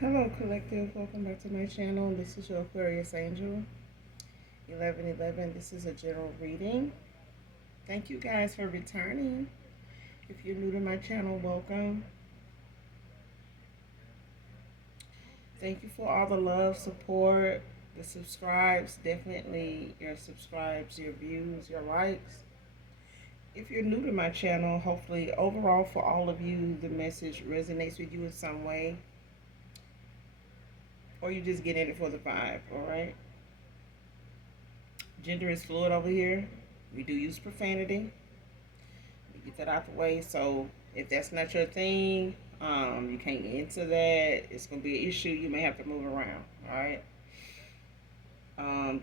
Hello, collective. Welcome back to my channel. This is your Aquarius Angel 1111. This is a general reading. Thank you guys for returning. If you're new to my channel, welcome. Thank you for all the love, support, the subscribes. Definitely your subscribes, your views, your likes. If you're new to my channel, hopefully overall for all of you, the message resonates with you in some way. Or you just get in it for the vibe, alright? Gender is fluid over here. We do use profanity. We get that out the way. So if that's not your thing, you can't get into that. It's gonna be an issue. You may have to move around. All right.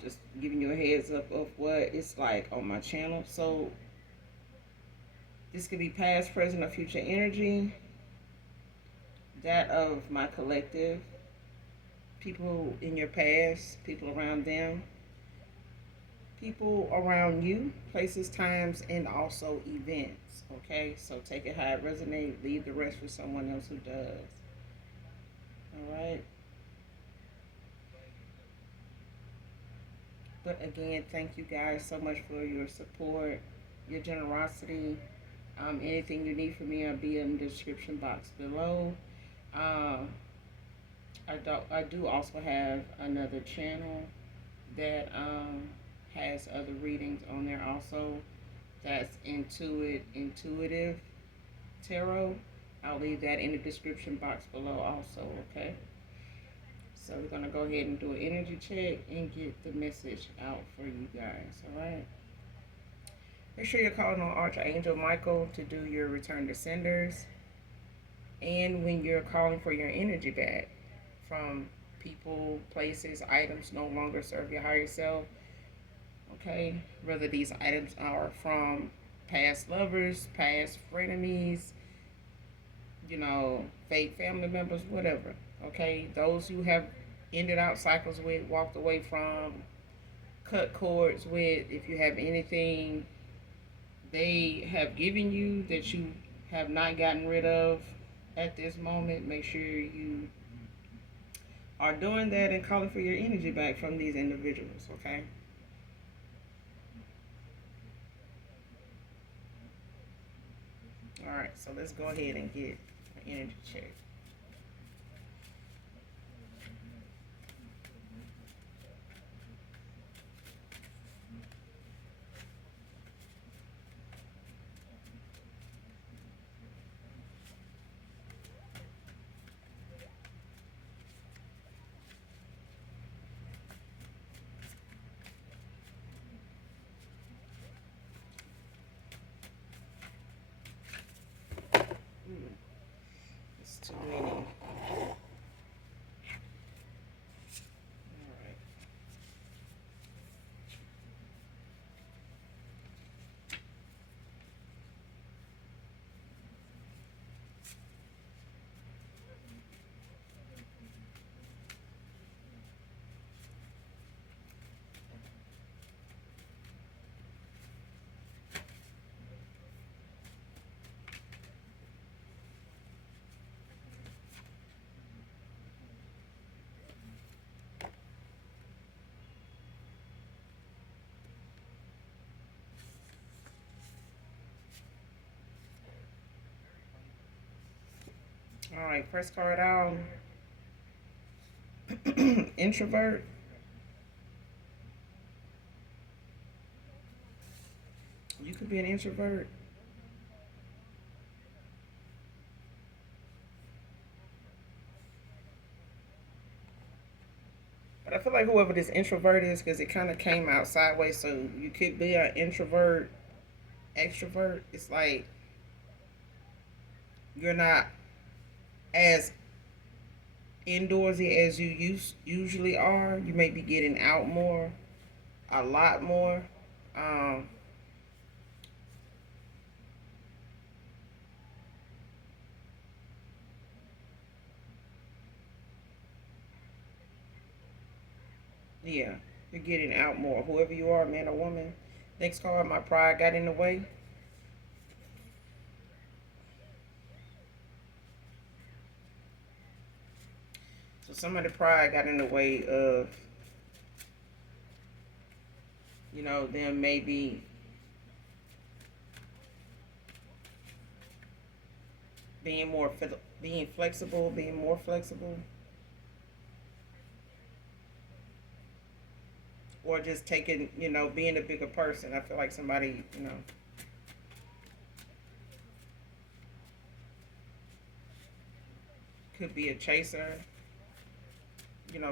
Just giving you a heads up of what it's like on my channel. So this could be past, present, or future energy. That of my collective. People in your past. People around them. People around you, places, times, and also events. Okay, so take it how it resonates. Leave the rest for someone else who does. All right. But again, thank you guys so much for your support, your generosity. Anything you need from me, I'll be in the description box below. I do also have another channel that has other readings on there also. That's Intuitive Tarot. I'll leave that in the description box below also, okay? So we're going to go ahead and do an energy check and get the message out for you guys, all right? Make sure you're calling on Archangel Michael to do your return to senders. And when you're calling for your energy back from people, places, items no longer serve your higher self, okay? Whether these items are from past lovers, past frenemies, fake family members, whatever, okay? Those you have ended out cycles with, walked away from, cut cords with, if you have anything they have given you that you have not gotten rid of at this moment, make sure you are doing that and calling for your energy back from these individuals, okay? All right, so let's go ahead and get an energy check. It's too many. All right, first card out. Introvert. You could be an introvert. But I feel like whoever this introvert is, because it kind of came out sideways, so you could be an introvert, extrovert. It's like you're not as indoorsy as you usually are. You may be getting out more, a lot more. Um, yeah, you're getting out more. Whoever you are, man or woman. Next card, my pride got in the way. So some of the pride got in the way of, them maybe being more, being more flexible, or just taking, being a bigger person. I feel like somebody, could be a chaser.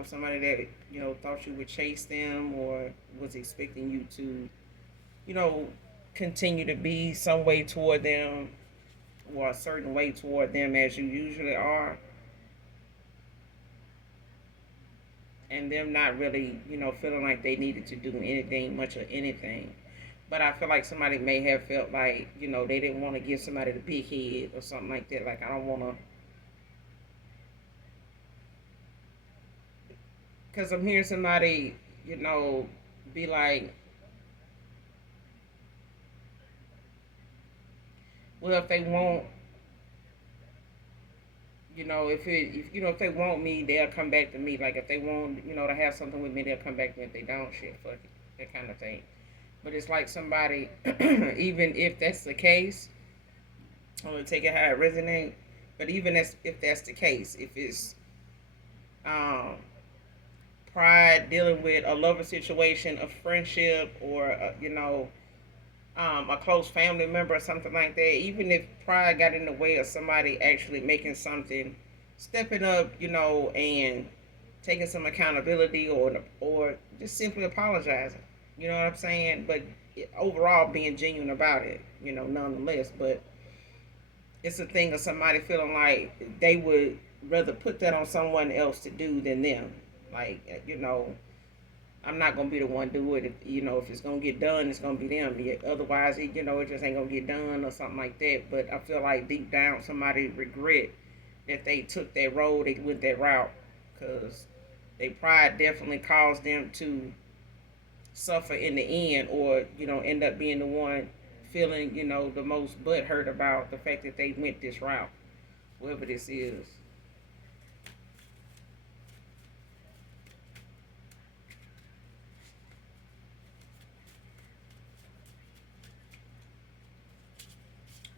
Somebody that, thought you would chase them or was expecting you to, you know, continue to be some way toward them or a certain way toward them as you usually are, and them not really, feeling like they needed to do anything, much of anything. But I feel like somebody may have felt like, they didn't want to give somebody the big head or something like that. Like, I don't want to, because I'm hearing somebody, be like, well, if they want, if they want me, they'll come back to me. Like if they want, to have something with me, they'll come back to me. If they don't, shit, fuck it, that kind of thing. But it's like somebody, even if that's the case, I'm gonna take it how it resonates. But even if that's the case, if it's um, pride dealing with a lover situation, a friendship, or a close family member or something like that, even if pride got in the way of somebody actually making something, stepping up, and taking some accountability, or just simply apologizing. You know what I'm saying? But overall, being genuine about it, nonetheless. But it's a thing of somebody feeling like they would rather put that on someone else to do than them. Like, I'm not gonna be the one to do it. If it's gonna get done, it's gonna be them. Yeah, otherwise, it just ain't gonna get done or something like that. But I feel like deep down, somebody regret that they took that road, they went that route, because their pride definitely caused them to suffer in the end, or end up being the one feeling the most butthurt about the fact that they went this route, whatever this is.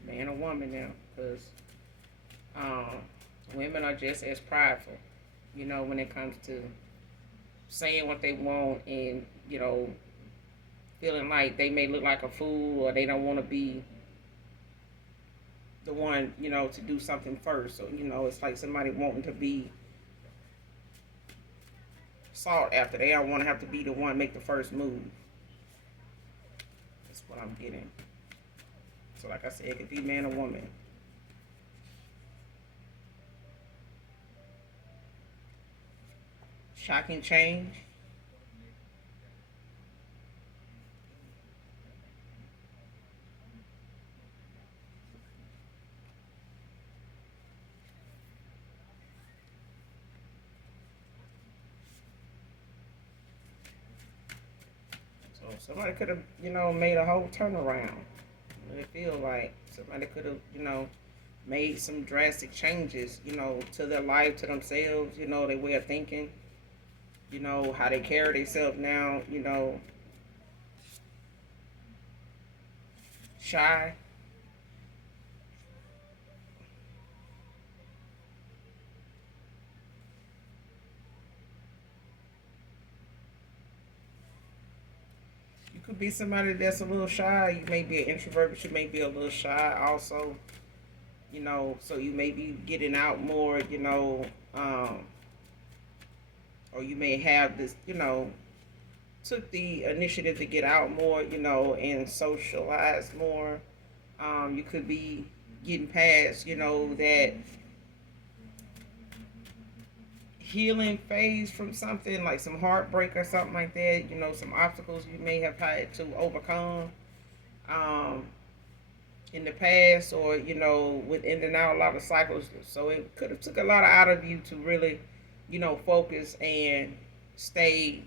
Man or woman now, because um, women are just as prideful, when it comes to saying what they want, and feeling like they may look like a fool, or they don't want to be the one, to do something first. So, it's like somebody wanting to be sought after. They don't want to have to be the one to make the first move. That's what I'm getting. So, like I said, it could be man or woman. Shocking change. So somebody could have, made a whole turnaround. It feel like somebody could have, made some drastic changes, to their life, to themselves, their way of thinking, how they carry themselves now, shy. You could be somebody that's a little shy. You may be an introvert, but you may be a little shy also, so you may be getting out more, or you may have this, took the initiative to get out more, and socialize more. You could be getting past, that healing phase from something like some heartbreak or something like that. Some obstacles you may have had to overcome um, in the past, or with in and out a lot of cycles. So it could have took a lot out of you to really, focus and stay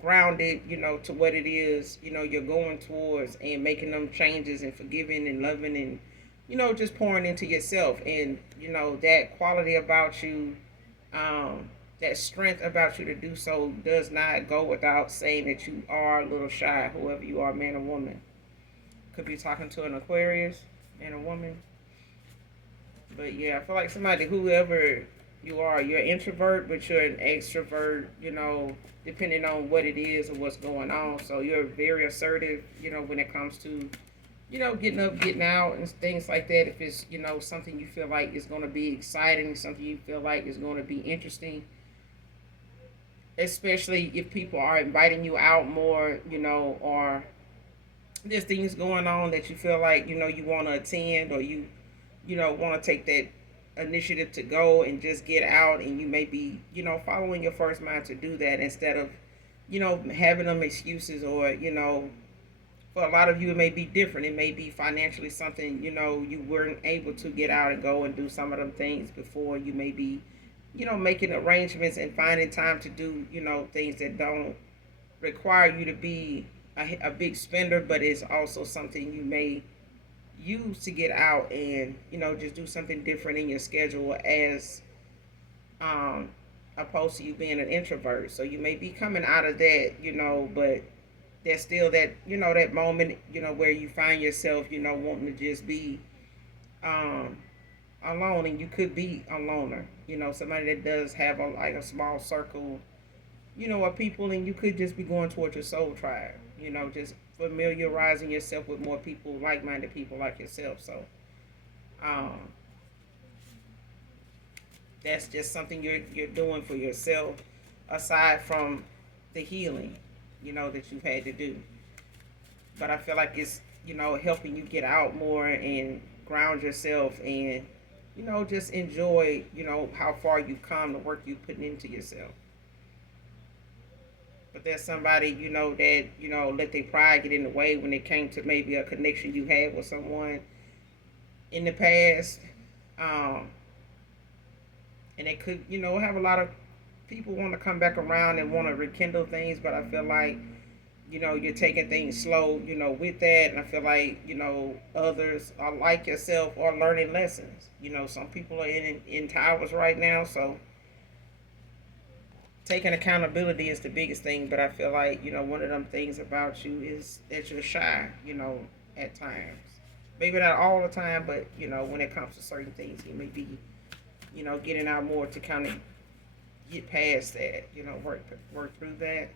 grounded, to what it is, you're going towards, and making them changes and forgiving and loving, and just pouring into yourself, and that quality about you um, that strength about you to do so does not go without saying that you are a little shy, whoever you are, man or woman. Could be talking to an Aquarius, man or woman. But yeah, I feel like somebody, whoever you are, you're an introvert, but you're an extrovert, depending on what it is or what's going on. So you're very assertive, when it comes to, getting up, getting out, and things like that. If it's, something you feel like is going to be exciting, something you feel like is going to be interesting, especially if people are inviting you out more, or there's things going on that you feel like, you want to attend, or you want to take that initiative to go and just get out, and you may be, following your first mind to do that instead of, having them excuses, or, for a lot of you, it may be different. It may be financially something, you weren't able to get out and go and do some of them things before. You may be, making arrangements and finding time to do, things that don't require you to be a big spender, but it's also something you may use to get out and, just do something different in your schedule as um, opposed to you being an introvert. So you may be coming out of that, but there's still that, that moment, where you find yourself, wanting to just be um, alone, and you could be a loner, somebody that does have like a small circle, of people, and you could just be going towards your soul tribe, just familiarizing yourself with more people, like-minded people like yourself. So um, that's just something you're doing for yourself, aside from the healing, that you've had to do. But I feel like it's, helping you get out more and ground yourself, and just enjoy, how far you've come, the work you've put into yourself. But there's somebody, that, let their pride get in the way when it came to maybe a connection you had with someone in the past. Um, and it could, have a lot of people want to come back around and want to rekindle things, but I feel like, you're taking things slow, with that. And I feel like, others are like yourself are learning lessons. Some people are in towers right now, so taking accountability is the biggest thing. But I feel like, one of them things about you is that you're shy, at times. Maybe not all the time, but, when it comes to certain things, you may be, getting out more to kind of get past that, work through that.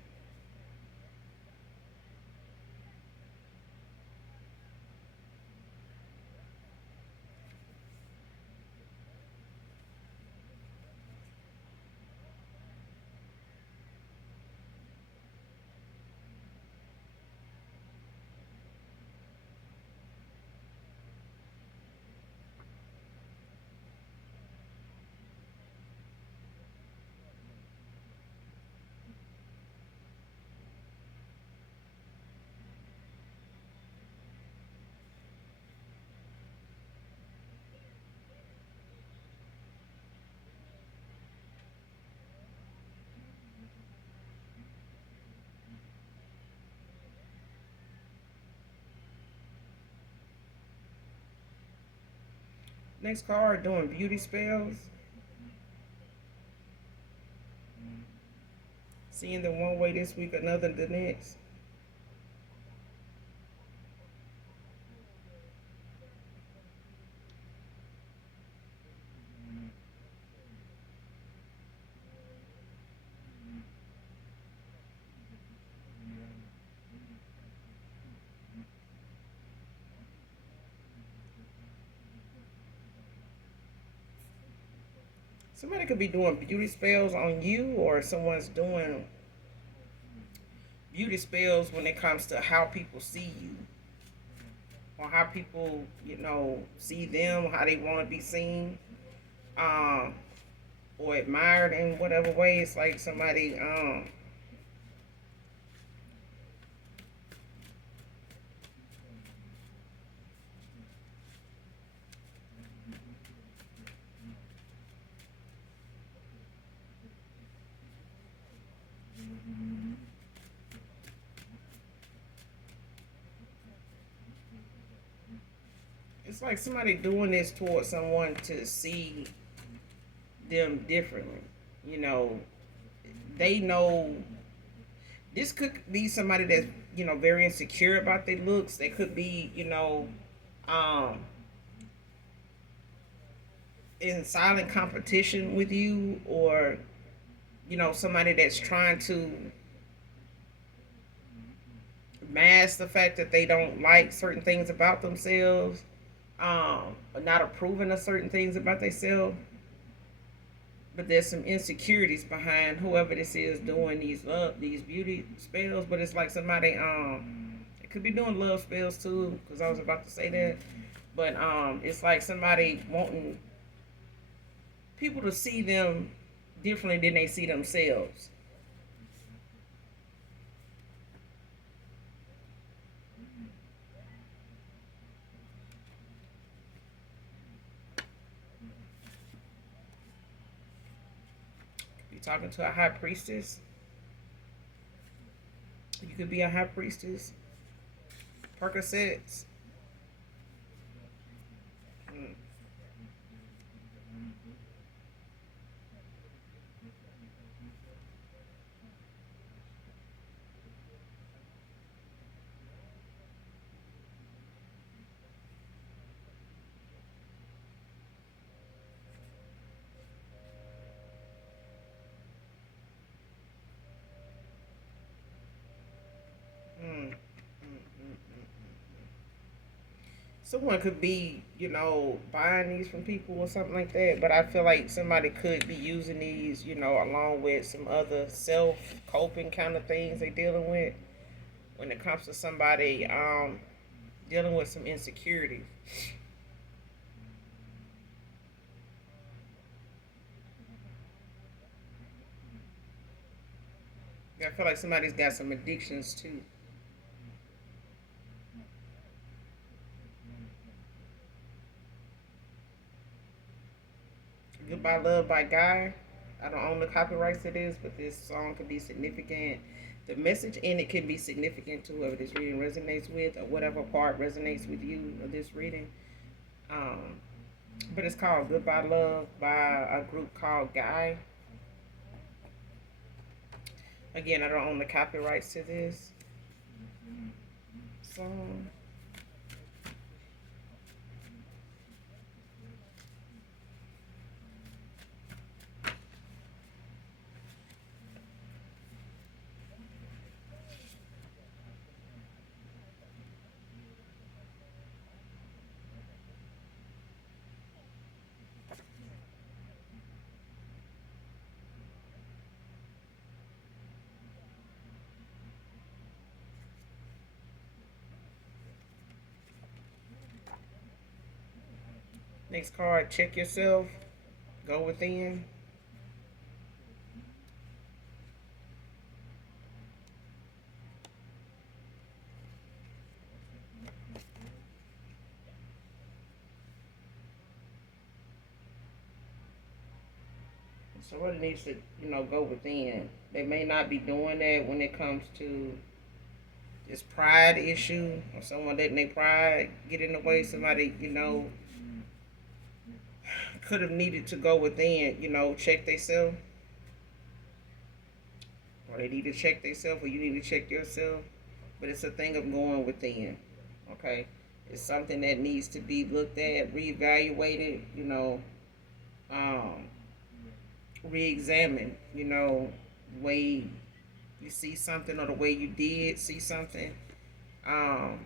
Next card, doing beauty spells. Seeing them one way this week, another the next. Somebody could be doing beauty spells on you, or someone's doing beauty spells when it comes to how people see you, or how people, see them, how they want to be seen, um, or admired in whatever way. It's like somebody, it's like somebody doing this towards someone to see them differently. You know, they know this could be somebody that's, very insecure about their looks. They could be, um, in silent competition with you, or somebody that's trying to mask the fact that they don't like certain things about themselves, or not approving of certain things about themselves. But there's some insecurities behind whoever this is doing these beauty spells. But it's like somebody it could be doing love spells too, because I was about to say that. But it's like somebody wanting people to see them differently than they see themselves. You're talking to a high priestess. You could be a high priestess. Percocets. Mm. Mm. Mm. Someone could be, buying these from people or something like that. But I feel like somebody could be using these, along with some other self coping kind of things they're dealing with when it comes to somebody dealing with some insecurities. I feel like somebody's got some addictions too. Goodbye Love by Guy. I don't own the copyrights to this, but this song could be significant. The message in it can be significant to whoever this reading resonates with, or whatever part resonates with you of this reading. Um, but it's called Goodbye Love by a group called Guy. Again, I don't own the copyrights to this song. Next card, check yourself, go within. So what it needs to, go within. They may not be doing that when it comes to this pride issue, or someone letting their pride get in the way. Somebody, could have needed to go within, check themselves, or they need to check themselves, or you need to check yourself. But it's a thing of going within. Okay, it's something that needs to be looked at, reevaluated. Um, re-examined. The way you see something, or the way you did see something, um,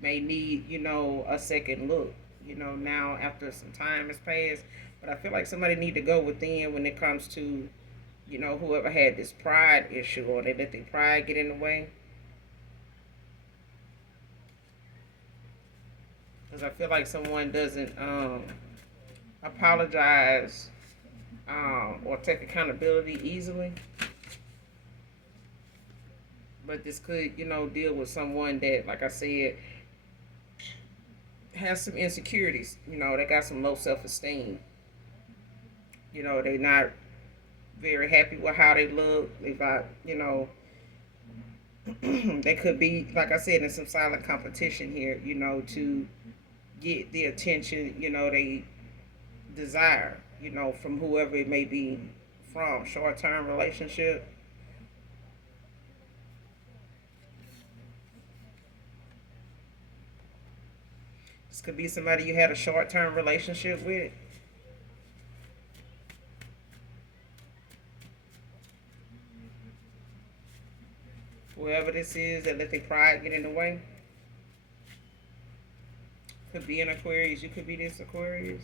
may need, a second look. Now after some time has passed, but I feel like somebody need to go within when it comes to, whoever had this pride issue, or they let their pride get in the way. Because I feel like someone doesn't apologize or take accountability easily. But this could, deal with someone that, like I said, has some insecurities. They got some low self esteem. They're not very happy with how they look. They got, they could be, like I said, in some silent competition here, to get the attention, they desire, from whoever it may be. from short-term relationship. This could be somebody you had a short-term relationship with. Whoever this is that let their pride get in the way. Could be an Aquarius. You could be this Aquarius.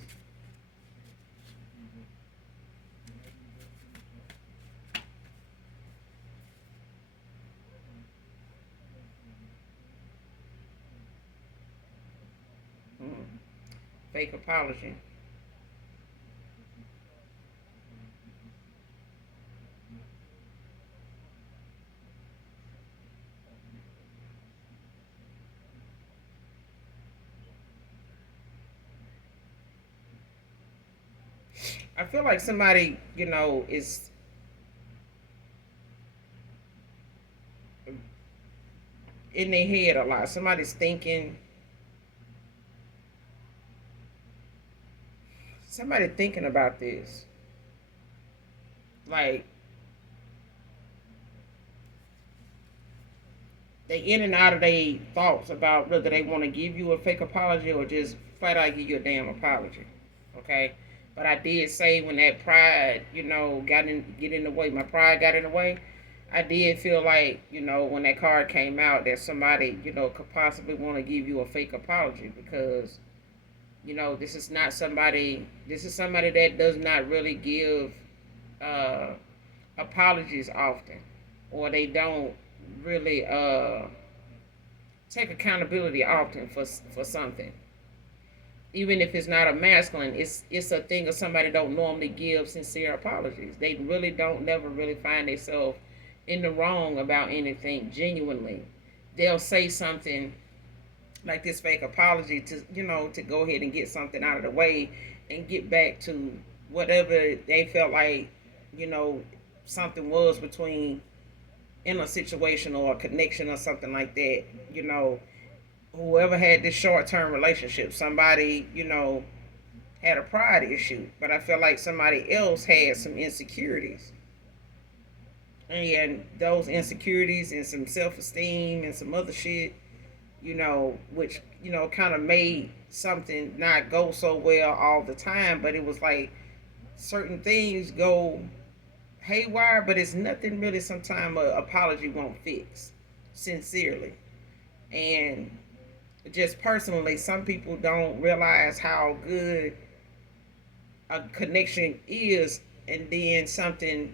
Hmm. Fake apology. I feel like somebody, is in their head a lot. Somebody's thinking, somebody thinking about this. Like, they in and out of their thoughts about whether they want to give you a fake apology or just flat out give you a damn apology. Okay? But I did say when that pride, get in the way, my pride got in the way. I did feel like, when that card came out, that somebody, could possibly want to give you a fake apology because, this is somebody that does not really give uh, apologies often, or they don't really take accountability often for something. Even if it's not a masculine, it's a thing of somebody don't normally give sincere apologies. They really don't never really find themselves in the wrong about anything genuinely. They'll say something like this fake apology to go ahead and get something out of the way and get back to whatever they felt like you know something was between in a situation or a connection or something like that. you know Whoever had this short-term relationship, somebody had a pride issue, but I feel like somebody else had some insecurities, and those insecurities and some self-esteem and some other shit, which kind of made something not go so well all the time. But it was like certain things go haywire, but it's nothing really. Sometimes a apology won't fix, sincerely. And just personally, some people don't realize how good a connection is, and then something,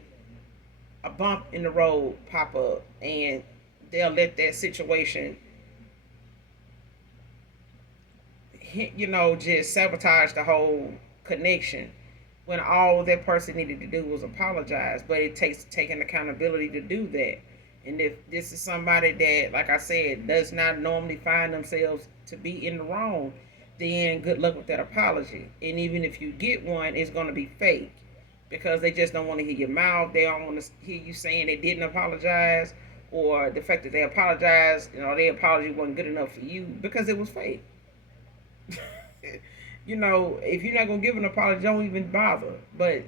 a bump in the road pop up, and they'll let that situation just sabotage the whole connection, when all that person needed to do was apologize. But it takes taking accountability to do that. And if this is somebody that, like I said, does not normally find themselves to be in the wrong, then good luck with that apology. And even if you get one, it's going to be fake, because they just don't want to hear your mouth. They don't want to hear you saying they didn't apologize, or the fact that they apologized, their apology wasn't good enough for you because it was fake. If you're not gonna give an apology, don't even bother. But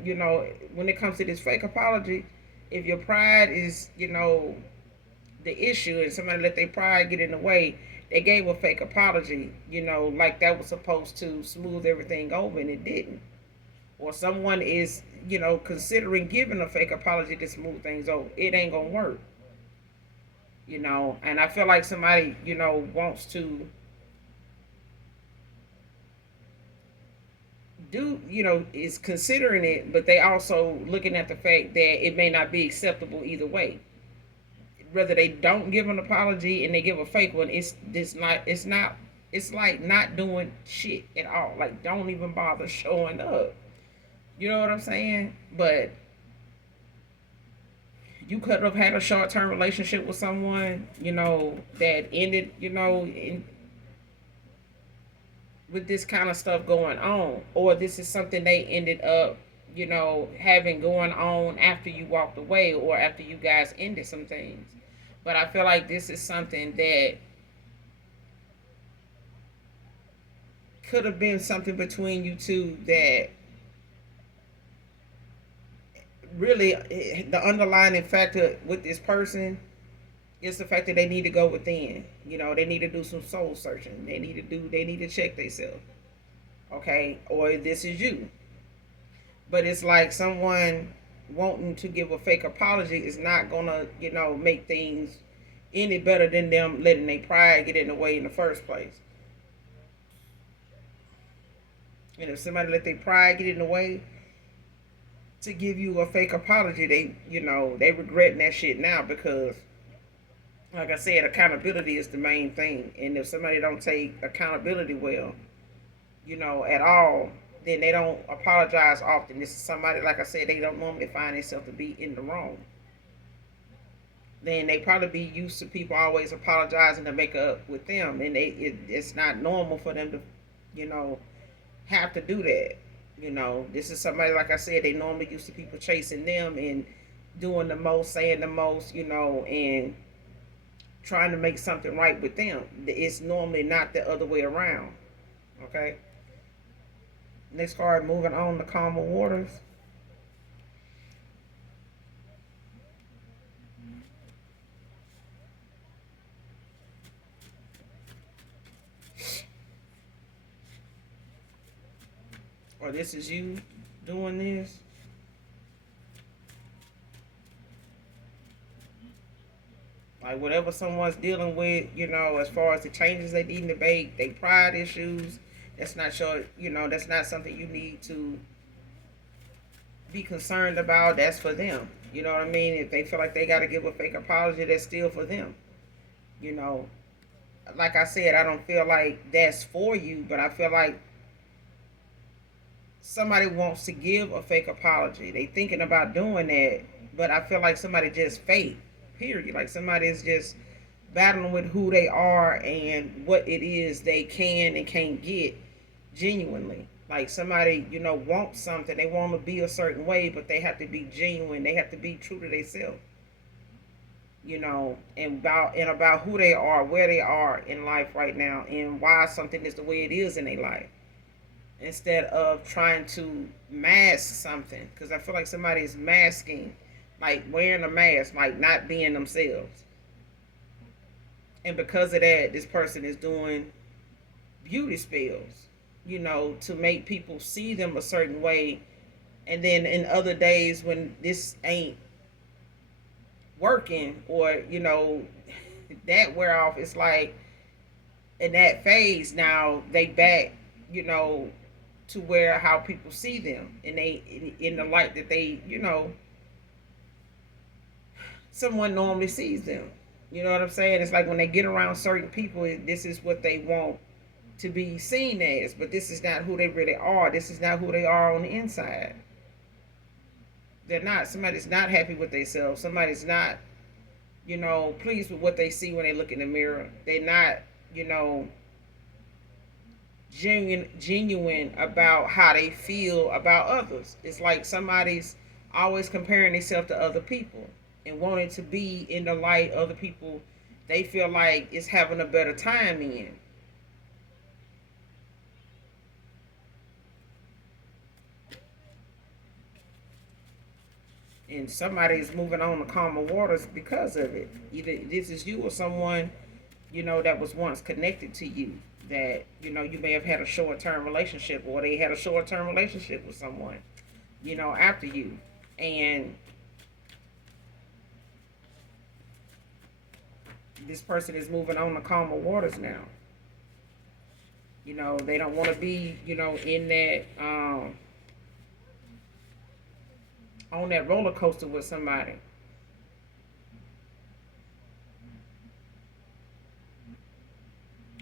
when it comes to this fake apology, if your pride is, the issue, and somebody let their pride get in the way, they gave a fake apology, like that was supposed to smooth everything over, and it didn't. Or someone is, considering giving a fake apology to smooth things over, it ain't gonna work. And I feel like somebody, wants to do is considering it, but they also looking at the fact that it may not be acceptable either way. Whether they don't give an apology and they give a fake one, it's like not doing shit at all. Like, don't even bother showing up. You know what I'm saying? But you could have had a short-term relationship with someone, that ended, with this kind of stuff going on, or this is something they ended up, having going on after you walked away or after you guys ended some things. But I feel like this is something that could have been something between you two that really the underlying factor with this person is the fact that they need to go within. You know, they need to do some soul searching. They need to check themselves. Okay, or this is you. But it's like someone wanting to give a fake apology is not gonna, make things any better than them letting their pride get in the way in the first place. And if somebody let their pride get in the way to give you a fake apology, they regretting that shit now because, like I said, accountability is the main thing. And if somebody don't take accountability well, at all, then they don't apologize often. This is somebody, like I said, they don't normally find themselves to be in the wrong. Then they probably be used to people always apologizing to make up with them, and it's not normal for them to, you know, have to do that. This is somebody, like I said, they normally used to people chasing them and doing the most, saying the most, and trying to make something right with them. It's normally not the other way around. Okay. Next card, moving on to calmer waters. Or this is you doing this. Like whatever someone's dealing with, as far as the changes they need to make, they pride issues. That's not sure, that's not something you need to be concerned about. That's for them. You know what I mean? If they feel like they got to give a fake apology, that's still for them. You know, like I said, I don't feel like that's for you, but I feel like somebody wants to give a fake apology. They thinking about doing that, but I feel like somebody just fake. Period. Like somebody is just battling with who they are and what it is they can and can't get genuinely. Like somebody, wants something. They want to be a certain way, but they have to be genuine. They have to be true to themselves. And about who they are, where they are in life right now, and why something is the way it is in their life. Instead of trying to mask something, because I feel like somebody is masking, like wearing a mask, like not being themselves. And because of that, this person is doing beauty spells, to make people see them a certain way. And then in other days when this ain't working, or that wear off, it's like in that phase now they back, to where how people see them, and they in the light that they, someone normally sees them. You know what I'm saying? It's like when they get around certain people, this is what they want to be seen as, but this is not who they really are. This is not who they are on the inside. They're not. Somebody's not happy with themselves. Somebody's not, pleased with what they see when they look in the mirror. They're not, you know, genuine about how they feel about others. It's like somebody's always comparing themselves to other people and wanting to be in the light other people they feel like is having a better time in. And somebody is moving on to calmer waters because of it. Either this is you or someone, that was once connected to you, that, you may have had a short term relationship, or they had a short term relationship with someone, after you. And this person is moving on to calmer waters now. They don't want to be, in that, on that roller coaster with somebody.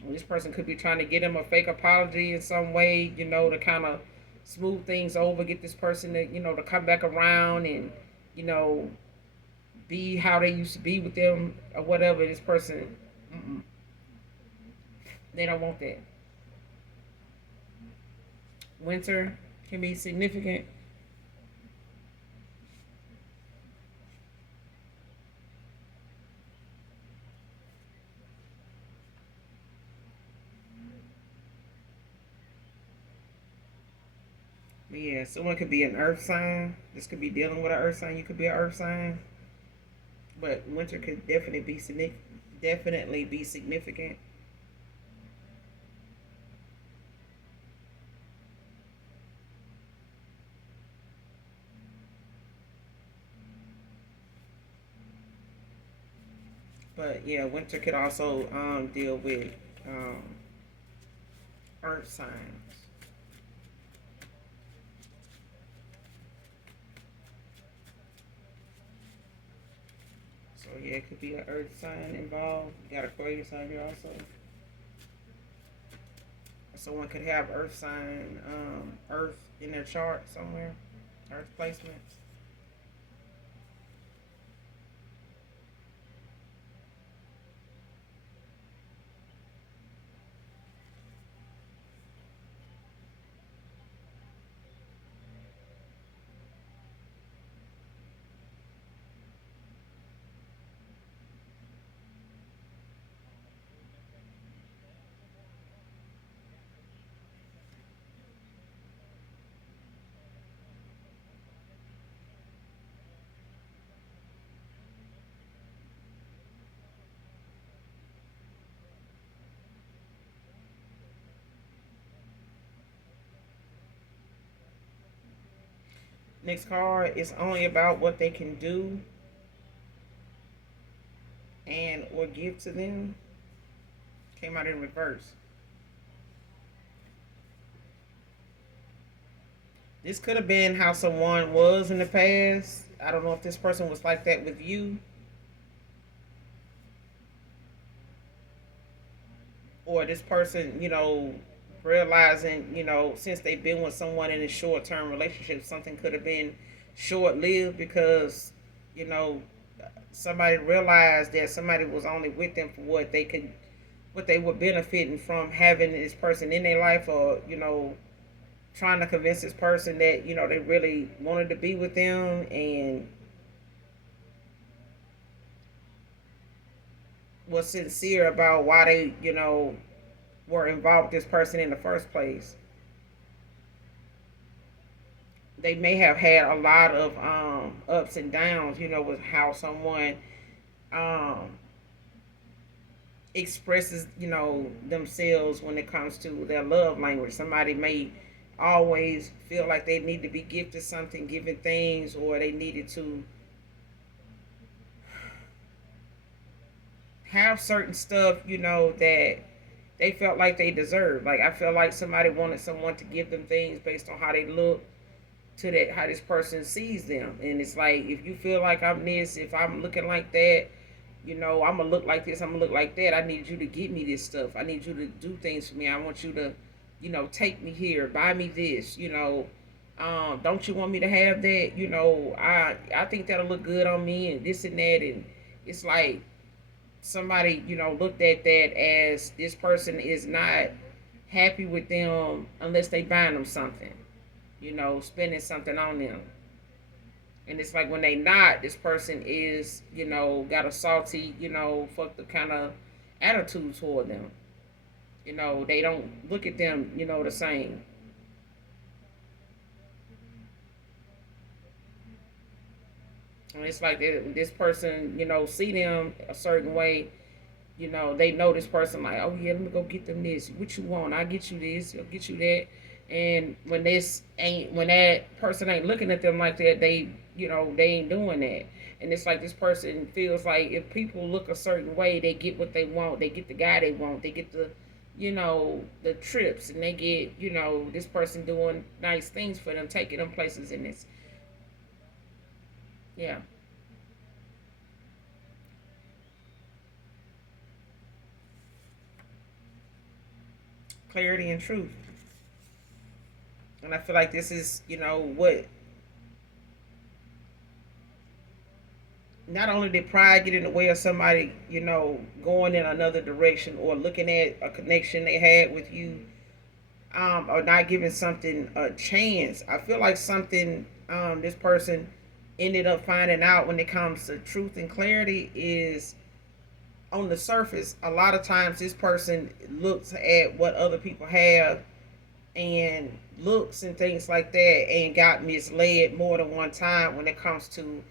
This person could be trying to get him a fake apology in some way, to kind of smooth things over, get this person to, to come back around and, you know, be how they used to be with them or whatever. This person, they don't want that. Winter can be significant. But yeah, someone could be an earth sign. This could be dealing with an earth sign. You could be an earth sign. But winter could definitely be significant. But yeah, winter could also deal with um, earth signs. So yeah, it could be an earth sign involved. You got Aquarius out here also. Someone could have earth sign, earth in their chart somewhere, earth placements. Next card is only about what they can do and or give to them. Came out in reverse. This could have been how someone was in the past. I don't know if this person was like that with you, or this person, realizing, since they've been with someone in a short term relationship, something could have been short lived because, you know, somebody realized that somebody was only with them for what they were benefiting from having this person in their life, or, trying to convince this person that, they really wanted to be with them and was sincere about why they, were involved with this person in the first place. They may have had a lot of ups and downs, with how someone um, expresses, themselves when it comes to their love language. Somebody may always feel like they need to be gifted something, given things, or they needed to have certain stuff, that they felt like they deserved. Like I feel like somebody wanted someone to give them things based on how they look, to that how this person sees them. And it's like, if you feel like I'm this, if I'm looking like that, I'm gonna look like this, I'm gonna look like that. I need you to give me this stuff. I need you to do things for me. I want you to, take me here, buy me this, don't you want me to have that? I think that'll look good on me and this and that. And it's like somebody, looked at that as this person is not happy with them unless they buying them something, spending something on them. And it's like when they not, this person is, got a salty, fuck the kind of attitude toward them. They don't look at them, the same. And it's like this person, see them a certain way. They know this person like, oh yeah, let me go get them this. What you want? I'll get you this. I'll get you that. And when that person ain't looking at them like that, they ain't doing that. And it's like this person feels like if people look a certain way, they get what they want. They get the guy they want. They get the trips, and they get, this person doing nice things for them, taking them places, and it's, yeah, clarity and truth. And I feel like this is, what, not only did pride get in the way of somebody, going in another direction or looking at a connection they had with you, or not giving something a chance. I feel like something this person ended up finding out when it comes to truth and clarity is, on the surface, a lot of times this person looks at what other people have and looks and things like that, and got misled more than one time when it comes to,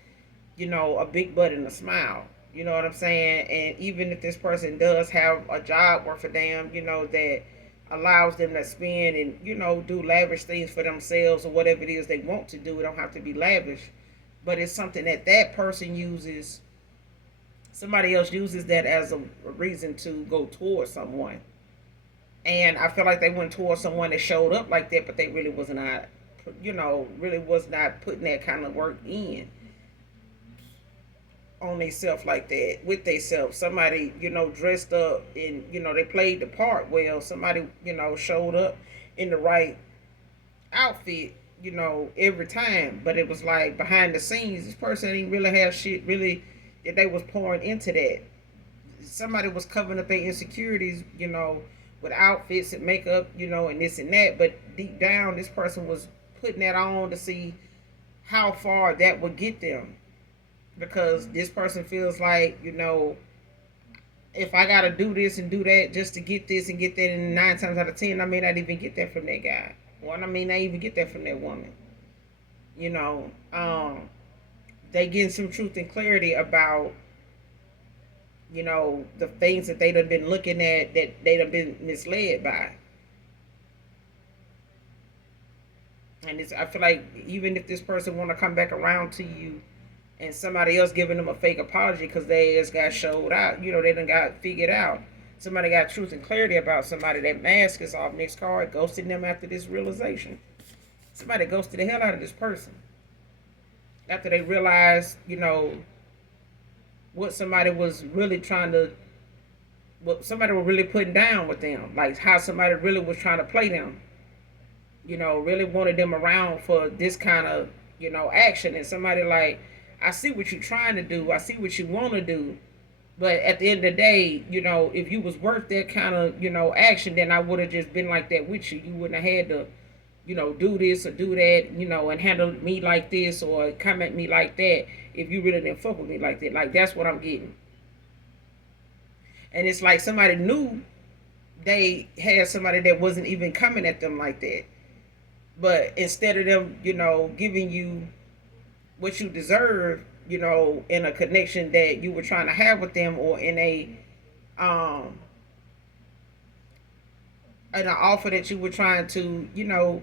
a big butt and a smile. You know what I'm saying? And even if this person does have a job worth a damn, that allows them to spend and, do lavish things for themselves or whatever it is they want to do, it don't have to be lavish. But it's something that that person uses, somebody else uses that as a reason to go towards someone. And I feel like they went towards someone that showed up like that, but they really was not, really was not putting that kind of work in on themselves like that with themselves. Somebody, dressed up and, they played the part well. Somebody, showed up in the right outfit, every time. But it was like behind the scenes, this person didn't really have shit really that they was pouring into that. Somebody was covering up their insecurities, with outfits and makeup, and this and that. But deep down, this person was putting that on to see how far that would get them. Because this person feels like, if I gotta do this and do that just to get this and get that, and 9 times out of 10, I may not even get that from that guy. One, I may not even get that from that woman. You know, um, they getting some truth and clarity about, the things that they done been looking at that they done been misled by. And I feel like even if this person want to come back around to you and somebody else giving them a fake apology because they just got showed out, they done got figured out. Somebody got truth and clarity about somebody. That mask is off. Next card, ghosting them after this realization. Somebody ghosted the hell out of this person after they realized, what somebody was really trying to, what somebody was really putting down with them, like how somebody really was trying to play them. Really wanted them around for this kind of, action. And somebody like, I see what you're trying to do. I see what you want to do. But at the end of the day, if you was worth that kind of, action, then I would have just been like that with you. You wouldn't have had to, do this or do that, and handle me like this or come at me like that if you really didn't fuck with me like that. Like, that's what I'm getting. And it's like somebody knew they had somebody that wasn't even coming at them like that. But instead of them, giving you what you deserve, in a connection that you were trying to have with them, or um in an offer that you were trying to,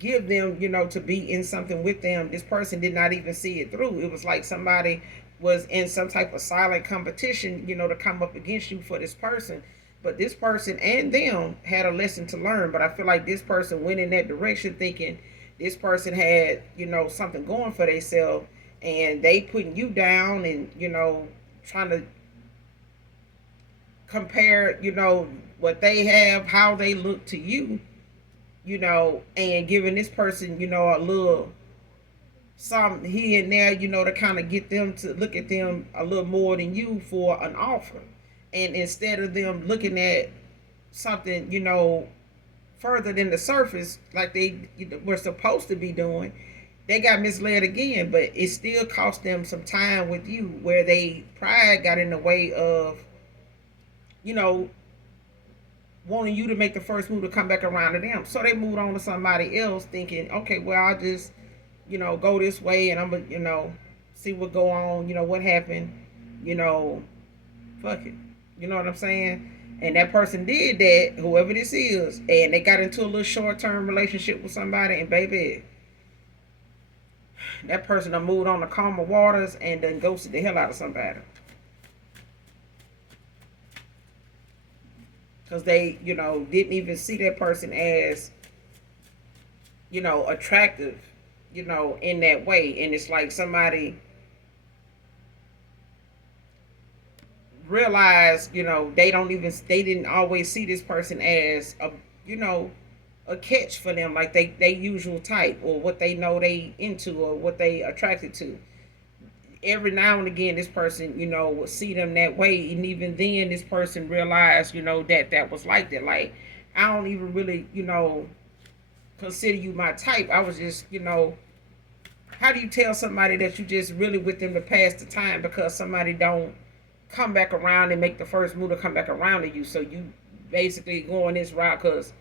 give them, to be in something with them, this person did not even see it through. It was like somebody was in some type of silent competition, to come up against you for this person. But this person and them had a lesson to learn. But I feel like this person went in that direction thinking this person had, something going for themselves, and they putting you down and, trying to compare, what they have, how they look to you, and giving this person, a little something here and there, to kind of get them to look at them a little more than you for an offer. And instead of them looking at something, further than the surface, like they were supposed to be doing, they got misled again. But it still cost them some time with you, where they pride got in the way of, you know, wanting you to make the first move to come back around to them. So they moved on to somebody else thinking, okay, well, I'll just, go this way and I'm going to, see what go on, what happened, fuck it. You know what I'm saying? And that person did that, whoever this is, and they got into a little short-term relationship with somebody, and baby, that person done moved on to calmer waters and then ghosted the hell out of somebody. Because they, didn't even see that person as, attractive, in that way. And it's like somebody realized, they didn't always see this person as a catch for them, like they usual type, or what they know they into, or what they attracted to. Every now and again, this person, would see them that way, and even then, this person realized, that was like that. Like, I don't even really, consider you my type. I was just, how do you tell somebody that you just really with them to pass the time because somebody don't come back around and make the first move to come back around to you? So you basically going this route because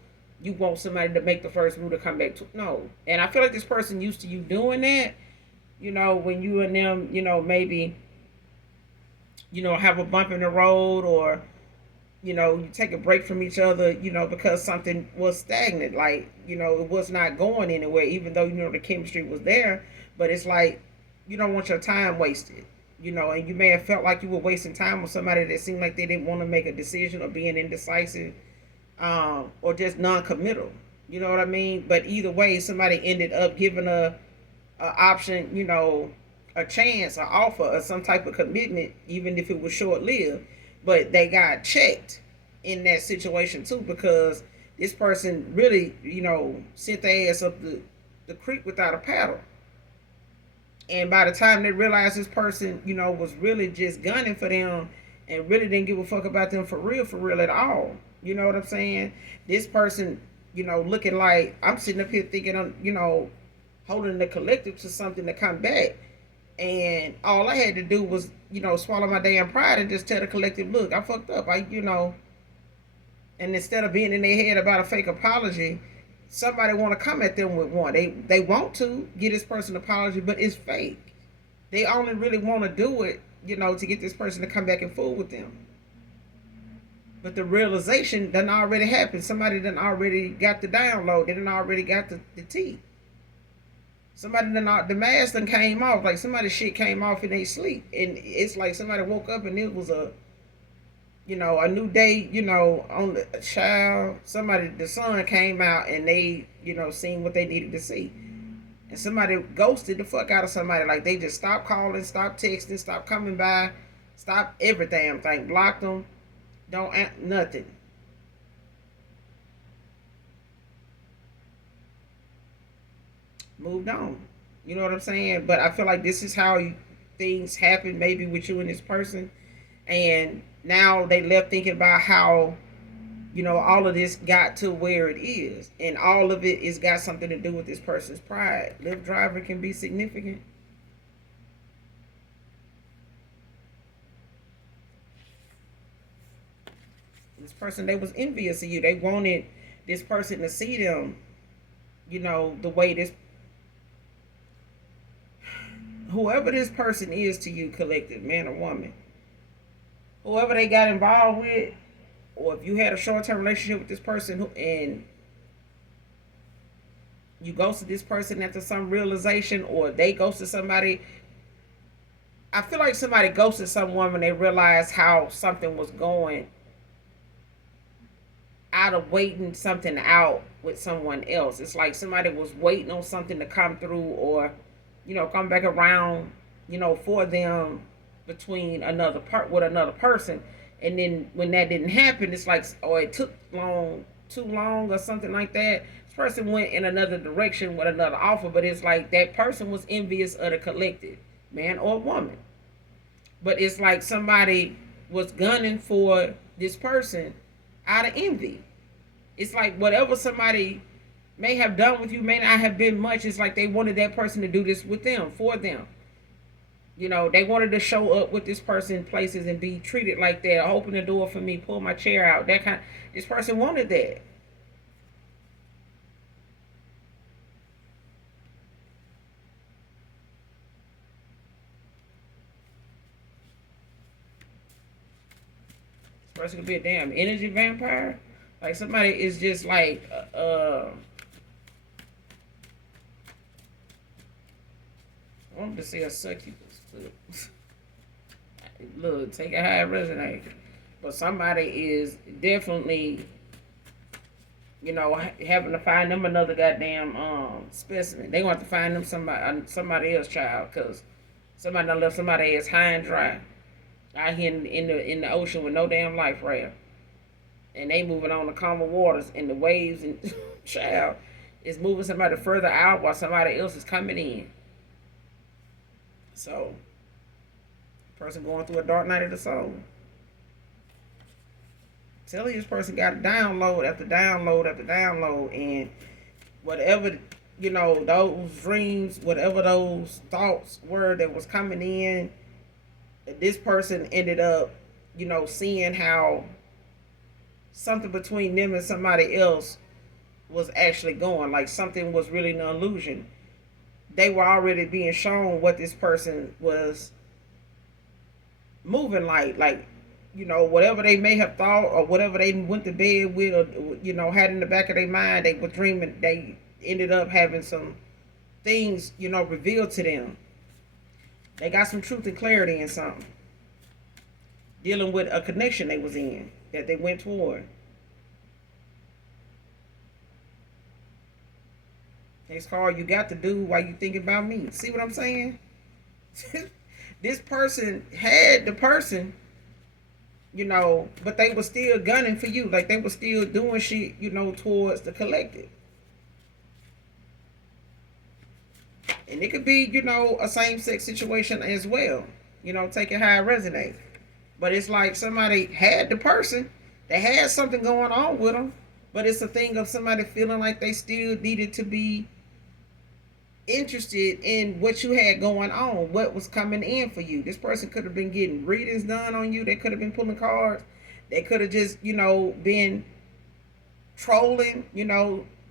you want somebody to make the first move to come back to. No. And I feel like this person used to you doing that, when you and them, maybe, have a bump in the road, or, you take a break from each other, because something was stagnant. Like, it was not going anywhere, even though, the chemistry was there. But it's like, you don't want your time wasted, and you may have felt like you were wasting time with somebody that seemed like they didn't want to make a decision, or being indecisive, or just non-committal. You know what I mean? But either way, somebody ended up giving a option, a chance, an offer, or some type of commitment, even if it was short lived. But they got checked in that situation too, because this person really, sent their ass up the creek without a paddle. And by the time they realized this person, was really just gunning for them, and really didn't give a fuck about them for real at all. You know what I'm saying? This person, looking like, I'm sitting up here thinking, holding the collective to something to come back. And all I had to do was, swallow my damn pride and just tell the collective, look, I fucked up. And instead of being in their head about a fake apology, somebody want to come at them with one. They want to get this person an apology, but it's fake. They only really want to do it, to get this person to come back and fool with them. But the realization done already happened. Somebody done already got the download. They done already got the tea. Somebody done, the mask done came off. Like, somebody's shit came off in their sleep. And it's like somebody woke up and it was a new day, on the child. Somebody, the sun came out and they, seen what they needed to see. And somebody ghosted the fuck out of somebody. Like, they just stopped calling, stopped texting, stopped coming by, stopped every damn thing, blocked them, don't nothing. Moved on. You know what I'm saying? But I feel like this is how things happen, maybe with you and this person. And now they left thinking about how, all of this got to where it is. And all of it is got something to do with this person's pride. Lyft driver can be significant. This person, they was envious of you. They wanted this person to see them, the way this, whoever this person is to you, collective, man or woman, whoever they got involved with, or if you had a short-term relationship with this person and you ghosted this person after some realization, or they ghosted somebody. I feel like somebody ghosted someone when they realized how something was going, out of waiting something out with someone else. It's like somebody was waiting on something to come through, or come back around, for them, between another part with another person. And then when that didn't happen, it's like, or it took too long or something like that. This person went in another direction with another offer, but it's like that person was envious of the collective, man or woman. But it's like somebody was gunning for this person out of envy. It's like whatever somebody may have done with you may not have been much. It's like they wanted that person to do this with them, for them. They wanted to show up with this person in places and be treated like that. Open the door for me, pull my chair out. That kind. This person wanted that. This person could be a damn energy vampire. Like somebody is just like, I wanted to say a succubus. Look, take it how it resonates. But somebody is definitely, having to find them another goddamn specimen. They want to find them somebody else child, because somebody done left somebody else high and dry out here in the ocean with no damn life raft. And they moving on the calmer waters, and the waves and child is moving somebody further out while somebody else is coming in. So, person going through a dark night of the soul. Tell you, this person got a download after download after download, and whatever, those dreams, whatever those thoughts were that was coming in, this person ended up, seeing how something between them and somebody else was actually going. Like something was really an illusion. They were already being shown what this person was moving like. Whatever they may have thought or whatever they went to bed with, or had in the back of their mind, they were dreaming. They ended up having some things revealed to them. They got some truth and clarity in something, dealing with a connection they was in that they went toward. Next card, you got to do while you think about me. See what I'm saying? This person had the person, but they were still gunning for you. Like they were still doing shit, towards the collective. And it could be, a same sex situation as well. Take it how it resonates. But it's like somebody had the person, they had something going on with them, but it's a thing of somebody feeling like they still needed to be interested in what you had going on, what was coming in for you. This person could have been getting readings done on you. They could have been pulling cards. They could have just, been trolling,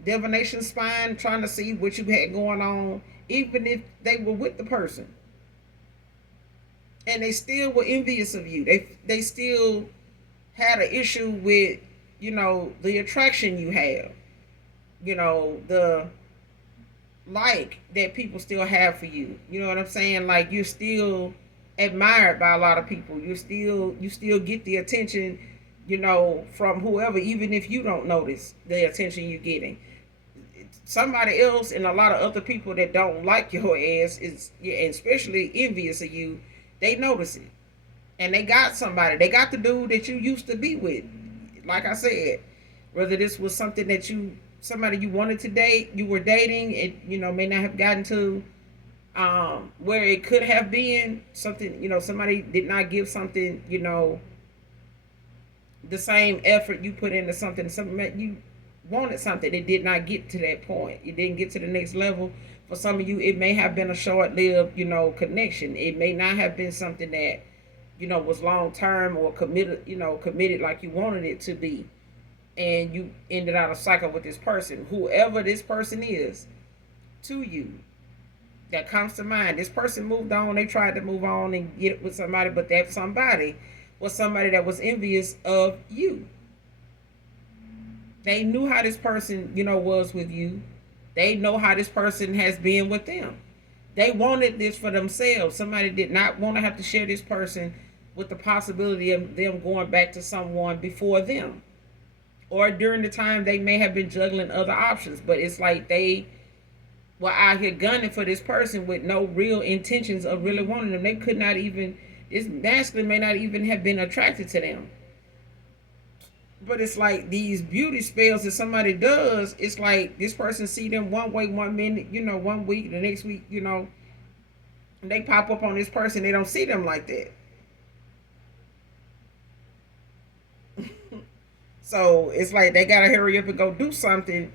divination spine, trying to see what you had going on, even if they were with the person. And they still were envious of you. They still had an issue with, the attraction you have, the like that people still have for you. You know what I'm saying? Like you're still admired by a lot of people. You still get the attention, from whoever, even if you don't notice the attention you're getting. Somebody else and a lot of other people that don't like your ass is, yeah, especially envious of you, they notice it. And they got somebody. They got the dude that you used to be with. Like I said, whether this was something that somebody you wanted to date, you were dating, it may not have gotten to where it could have been something, somebody did not give something, the same effort you put into something that you wanted something, it did not get to that point. It didn't get to the next level. For some of you, it may have been a short-lived, connection. It may not have been something that, was long-term or committed like you wanted it to be. And you ended out a cycle with this person, whoever this person is to you that comes to mind. This person moved on. They tried to move on and get with somebody, but that somebody was somebody that was envious of you. They knew how this person, was with you. They know how this person has been with them. They wanted this for themselves. Somebody did not want to have to share this person with the possibility of them going back to someone before them. Or during the time they may have been juggling other options. But it's like they were out here gunning for this person with no real intentions of really wanting them. They could not even, this masculine may not even have been attracted to them. But it's like these beauty spells that somebody does, it's like this person see them one way 1 minute, 1 week, the next week, they pop up on this person, they don't see them like that. So it's like they gotta hurry up and go do something,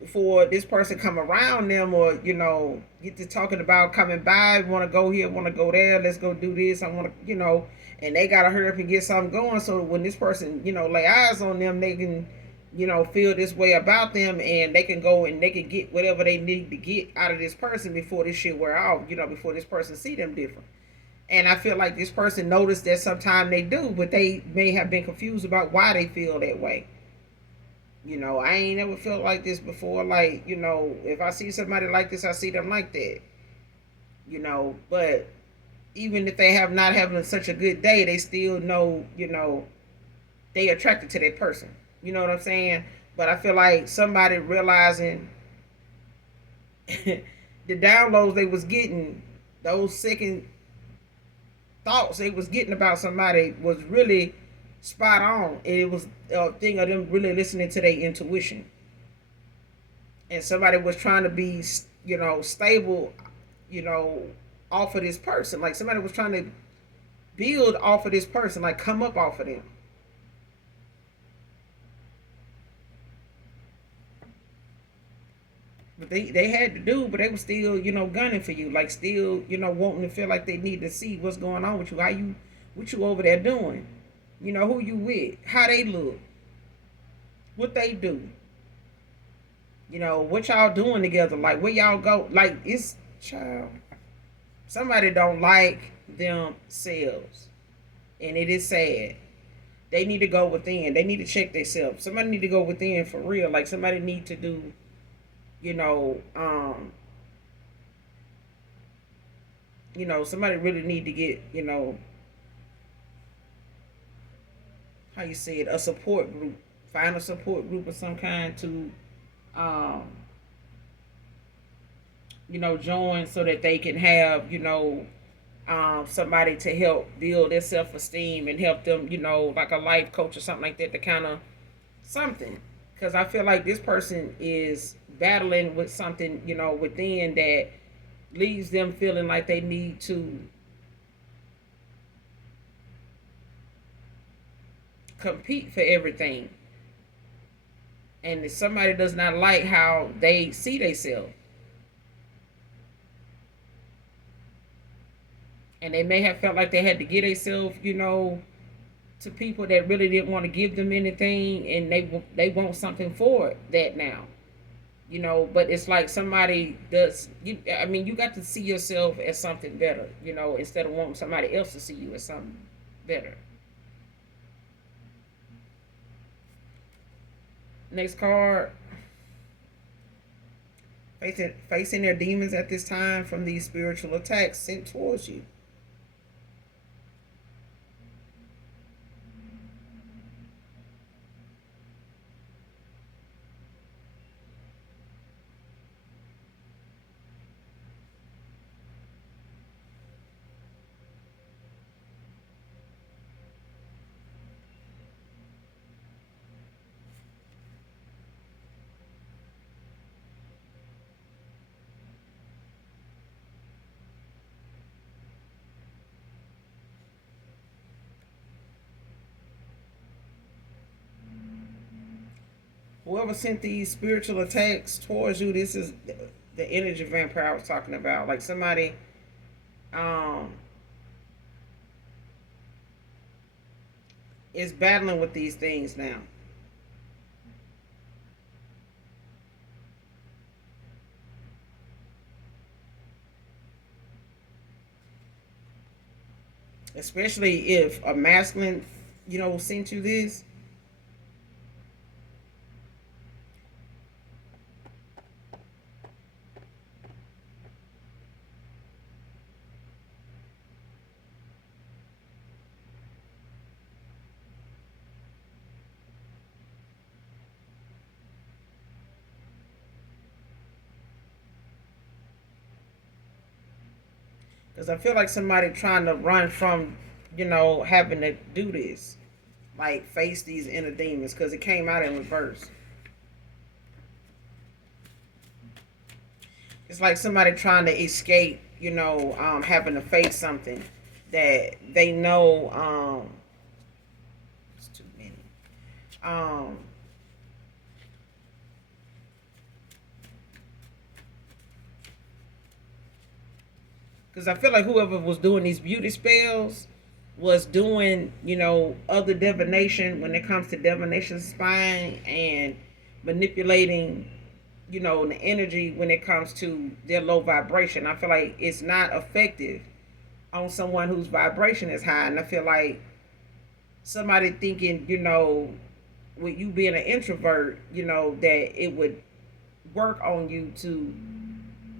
before this person come around them, or get to talking about coming by, want to go here, want to go there, let's go do this, I want to, and they gotta hurry up and get something going, so when this person, lay eyes on them, they can, feel this way about them, and they can go and they can get whatever they need to get out of this person before this shit wear off, before this person see them different. And I feel like this person noticed that sometimes they do, but they may have been confused about why they feel that way. I ain't never felt like this before. Like, if I see somebody like this, I see them like that. But even if they have not having such a good day, they still know, they attracted to that person. You know what I'm saying? But I feel like somebody realizing the downloads they was getting, those second thoughts they was getting about somebody was really spot on. And it was a thing of them really listening to their intuition. And somebody was trying to be, stable, off of this person. Like somebody was trying to build off of this person, like come up off of them. But they had to do, but they were still, gunning for you, like still, wanting to feel like they need to see what's going on with you, what you over there doing, who you with, how they look, what they do. What y'all doing together? Like, where y'all go? Like, it's child. Somebody don't like themselves, and it is sad. They need to go within. They need to check themselves. Somebody need to go within for real. Like, somebody need to do, you know, um, somebody really need to get, how you say it, a support group. Find a support group of some kind to, um, join so that they can have, somebody to help build their self esteem and help them, like a life coach or something like that to kind of something. Because I feel like this person is battling with something, within that leaves them feeling like they need to compete for everything. And if somebody does not like how they see themselves, and they may have felt like they had to get themselves, to people that really didn't want to give them anything, and they want something for that now. But it's like somebody does. I mean, you got to see yourself as something better, instead of wanting somebody else to see you as something better. Next card. Facing their demons at this time from these spiritual attacks sent towards you. Whoever sent these spiritual attacks towards you, this is the energy vampire I was talking about. Like somebody um is battling with these things now. Especially if a masculine, sent you this. Because I feel like somebody trying to run from, having to do this. Like face these inner demons because it came out in reverse. It's like somebody trying to escape, having to face something that they know it's too many. Um because I feel like whoever was doing these beauty spells was doing, other divination when it comes to divination spying and manipulating, the energy when it comes to their low vibration. I feel like it's not effective on someone whose vibration is high. And I feel like somebody thinking, with you being an introvert, that it would work on you to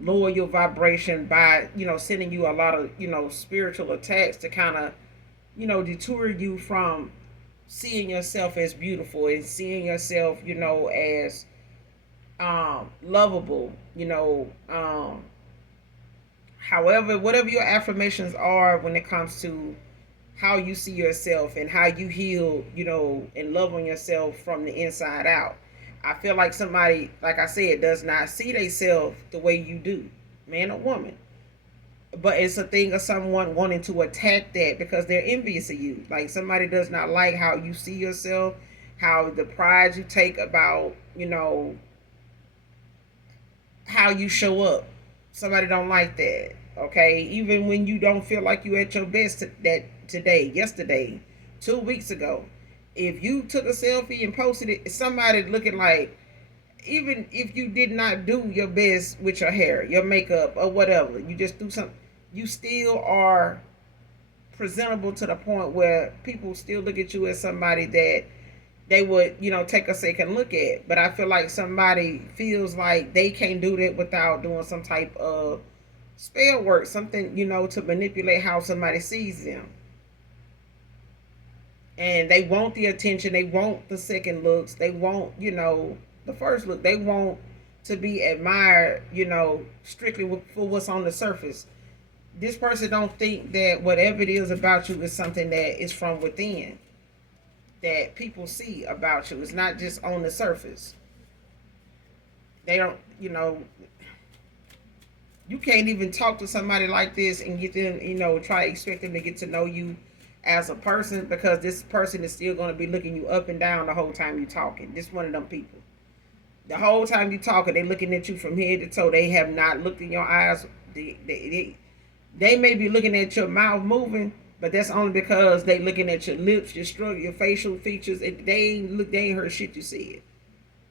lower your vibration by, sending you a lot of, spiritual attacks to kind of, detour you from seeing yourself as beautiful and seeing yourself, as lovable, however, whatever your affirmations are when it comes to how you see yourself and how you heal, and love on yourself from the inside out. I feel like somebody, like I said, does not see themselves the way you do, man or woman. But it's a thing of someone wanting to attack that because they're envious of you. Like somebody does not like how you see yourself, how the pride you take about, how you show up. Somebody don't like that. Okay, even when you don't feel like you at your best that today, yesterday, 2 weeks ago, if you took a selfie and posted it, somebody looking like even if you did not do your best with your hair, your makeup, or whatever, you just do something, you still are presentable to the point where people still look at you as somebody that they would, take a second look at. But I feel like somebody feels like they can't do that without doing some type of spell work, something, to manipulate how somebody sees them. And they want the attention, they want the second looks, they want, the first look, they want to be admired, strictly for what's on the surface. This person don't think that whatever it is about you is something that is from within, that people see about you. It's not just on the surface. They don't, you can't even talk to somebody like this and get them, try to expect them to get to know you as a person, because this person is still going to be looking you up and down the whole time you're talking. This one of them people. The whole time you're talking, they looking at you from head to toe. They have not looked in your eyes. They may be looking at your mouth moving, but that's only because they looking at your lips, your struggle, your facial features. They ain't heard shit you said.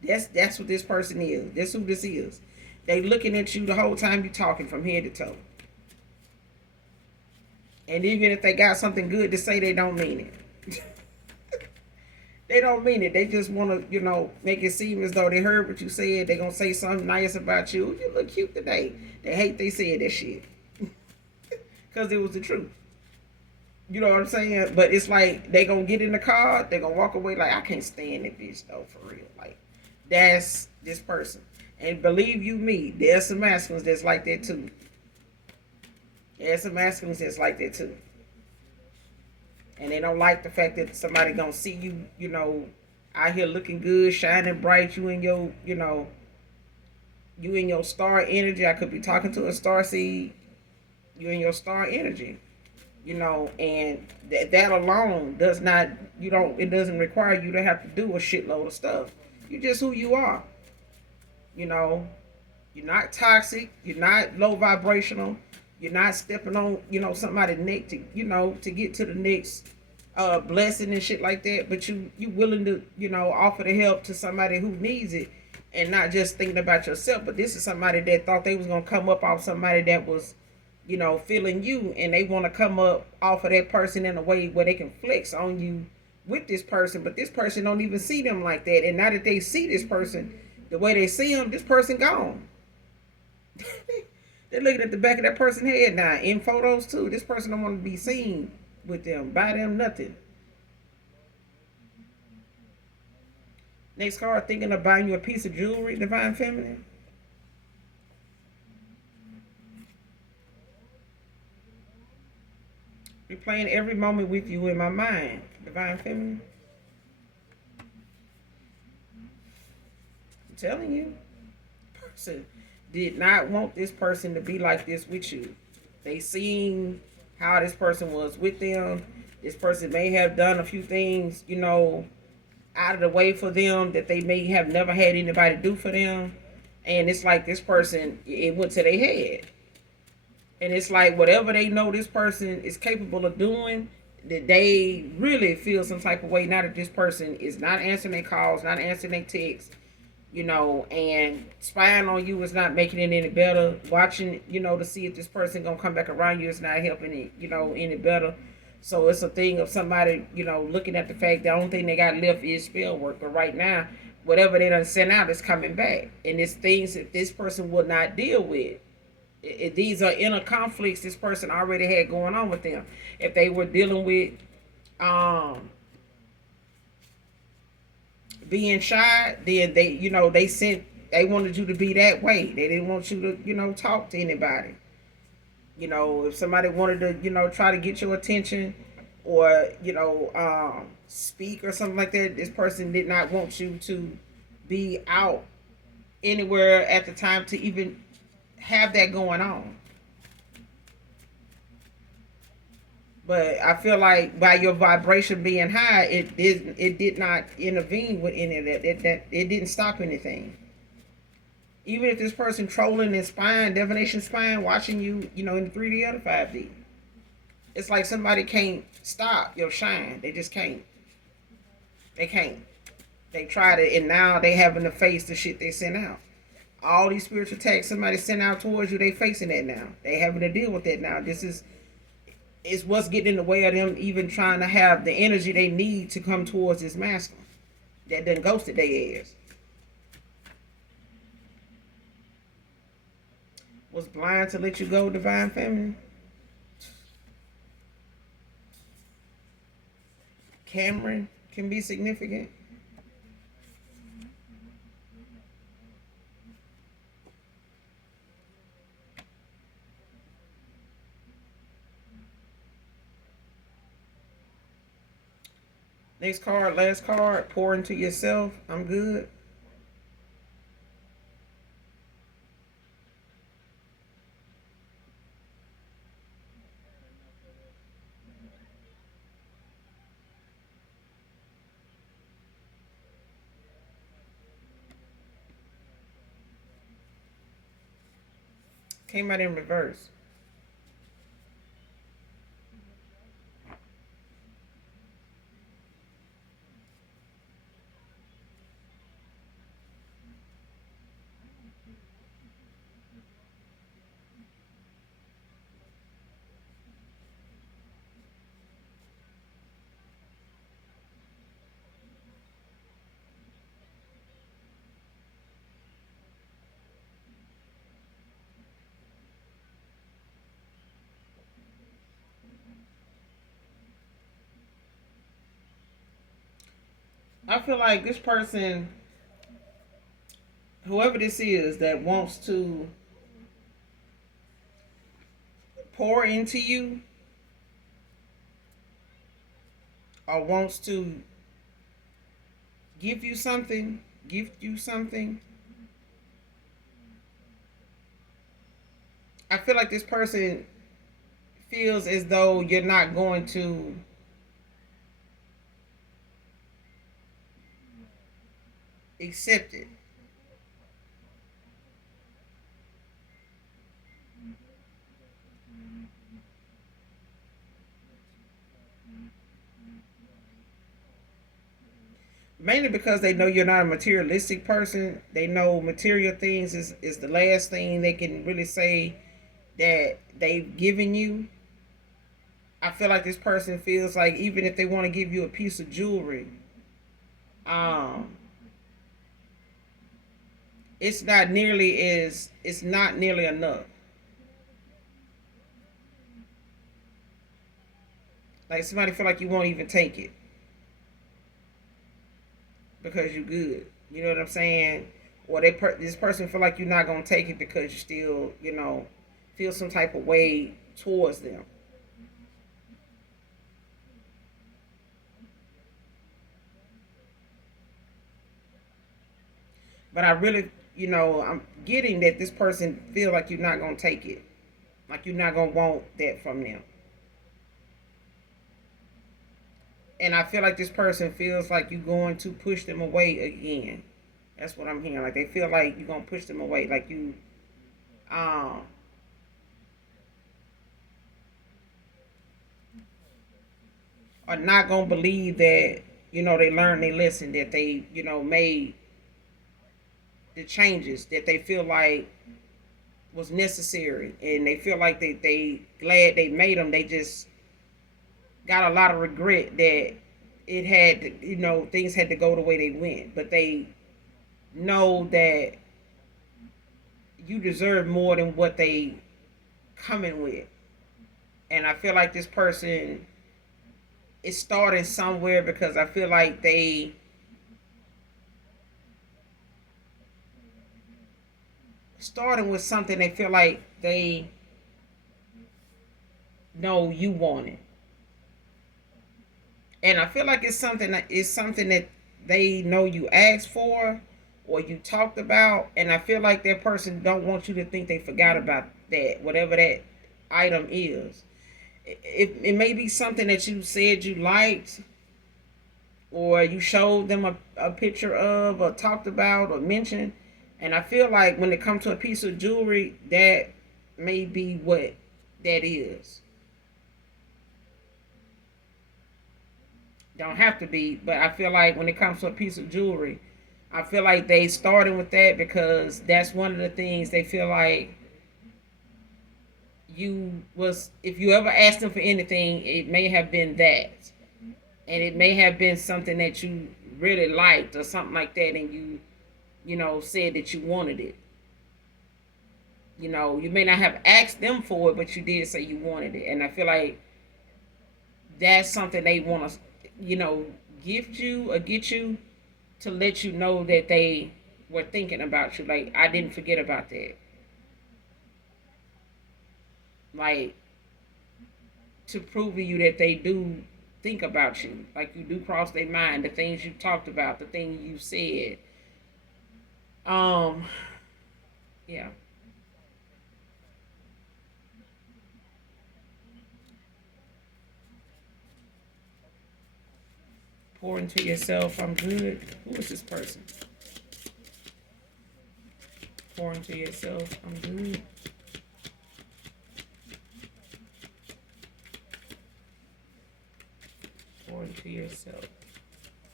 That's what this person is. That's who this is. They looking at you the whole time you talking from head to toe. And even if they got something good to say, they don't mean it. They don't mean it. They just want to, make it seem as though they heard what you said. They're going to say something nice about you. You look cute today. They hate they said that shit. Because it was the truth. You know what I'm saying? But it's like they going to get in the car. They're going to walk away like, I can't stand that bitch though, for real. Like, that's this person. And believe you me, there's some masculines that's like that too. There's some masculines that's like that too. And they don't like the fact that somebody gonna see you, out here looking good, shining bright. You in your, you in your star energy. I could be talking to a star seed. You in your star energy, and that alone does not, it doesn't require you to have to do a shitload of stuff. You just who you are. You're not toxic. You're not low vibrational. You're not stepping on, somebody's neck to get to the next blessing and shit like that. But you willing to, offer the help to somebody who needs it, and not just thinking about yourself. But this is somebody that thought they was gonna come up off somebody that was, feeling you, and they want to come up off of that person in a way where they can flex on you with this person. But this person don't even see them like that. And now that they see this person the way they see him, this person gone. They're looking at the back of that person's head now in photos too. This person don't want to be seen with them, by them, nothing. Next card, thinking of buying you a piece of jewelry, Divine Feminine. Replaying every moment with you in my mind, Divine Feminine. I'm telling you, person did not want this person to be like this with you. They seen how this person was with them. This person may have done a few things, out of the way for them that they may have never had anybody do for them. And it's like this person, it went to their head. And it's like whatever they know this person is capable of doing, that they really feel some type of way now that this person is not answering their calls, not answering their texts, and spying on you is not making it any better. Watching, to see if this person gonna come back around you is not helping it, any better. So it's a thing of somebody, looking at the fact the only thing they got left is spell work. But right now, whatever they done sent out is coming back. And it's things that this person will not deal with. These are inner conflicts this person already had going on with them. If they were dealing with being shy, then they wanted you to be that way. They didn't want you to, talk to anybody. If somebody wanted to, try to get your attention or, speak or something like that, this person did not want you to be out anywhere at the time to even have that going on. But I feel like by your vibration being high, it did not intervene with any of that. It didn't stop anything. Even if this person trolling and spying, divination spying, watching you, in the 3D or the 5D. It's like somebody can't stop your shine. They just can't. They can't. They tried it, and now they having to face the shit they sent out. All these spiritual attacks somebody sent out towards you, they facing that now. They having to deal with that now. This is what's getting in the way of them even trying to have the energy they need to come towards this masculine that done ghosted their ass. Was blind to let you go, divine feminine. Cameron can be significant. Next card, last card. Pour into yourself. I'm good. Came out in reverse. I feel like this person, whoever this is, that wants to pour into you or wants to give you something, gift you something. I feel like this person feels as though you're not going to accept it. Mainly because they know you're not a materialistic person. They know material things is the last thing they can really say that they've given you. I feel like this person feels like even if they want to give you a piece of jewelry, um, it's not nearly enough. Like somebody feel like you won't even take it because you're good. You know what I'm saying? Or this person feel like you're not gonna take it because you still, feel some type of way towards them. But I really, I'm getting that this person feel like you're not gonna take it, like you're not gonna want that from them. And I feel like this person feels like you're going to push them away again. That's what I'm hearing. Like they feel like you're gonna push them away, like you um are not gonna believe that they learned their lesson, that they made the changes that they feel like was necessary, and they feel like they glad they made them. They just got a lot of regret that it had things had to go the way they went, but they know that you deserve more than what they coming with. And I feel like this person is starting somewhere because I feel like they starting with something they feel like they know you want it. And I feel like it's something that they know you asked for or you talked about, and I feel like that person don't want you to think they forgot about that, whatever that item is. It may be something that you said you liked, or you showed them a picture of, or talked about, or mentioned. And I feel like when it comes to a piece of jewelry, that may be what that is. Don't have to be, but I feel like when it comes to a piece of jewelry, I feel like they started with that because that's one of the things they feel like you was, if you ever asked them for anything, it may have been that, and it may have been something that you really liked or something like that, and you said that you wanted it. You may not have asked them for it, but you did say you wanted it, and I feel like that's something they want to, gift you or get you to let you know that they were thinking about you. Like, I didn't forget about that. Like, to prove to you that they do think about you. Like, you do cross their mind, the things you talked about, the things you said. Um, yeah. Pour into yourself. I'm good. Who is this person? Pour into yourself. I'm good. Pour into yourself.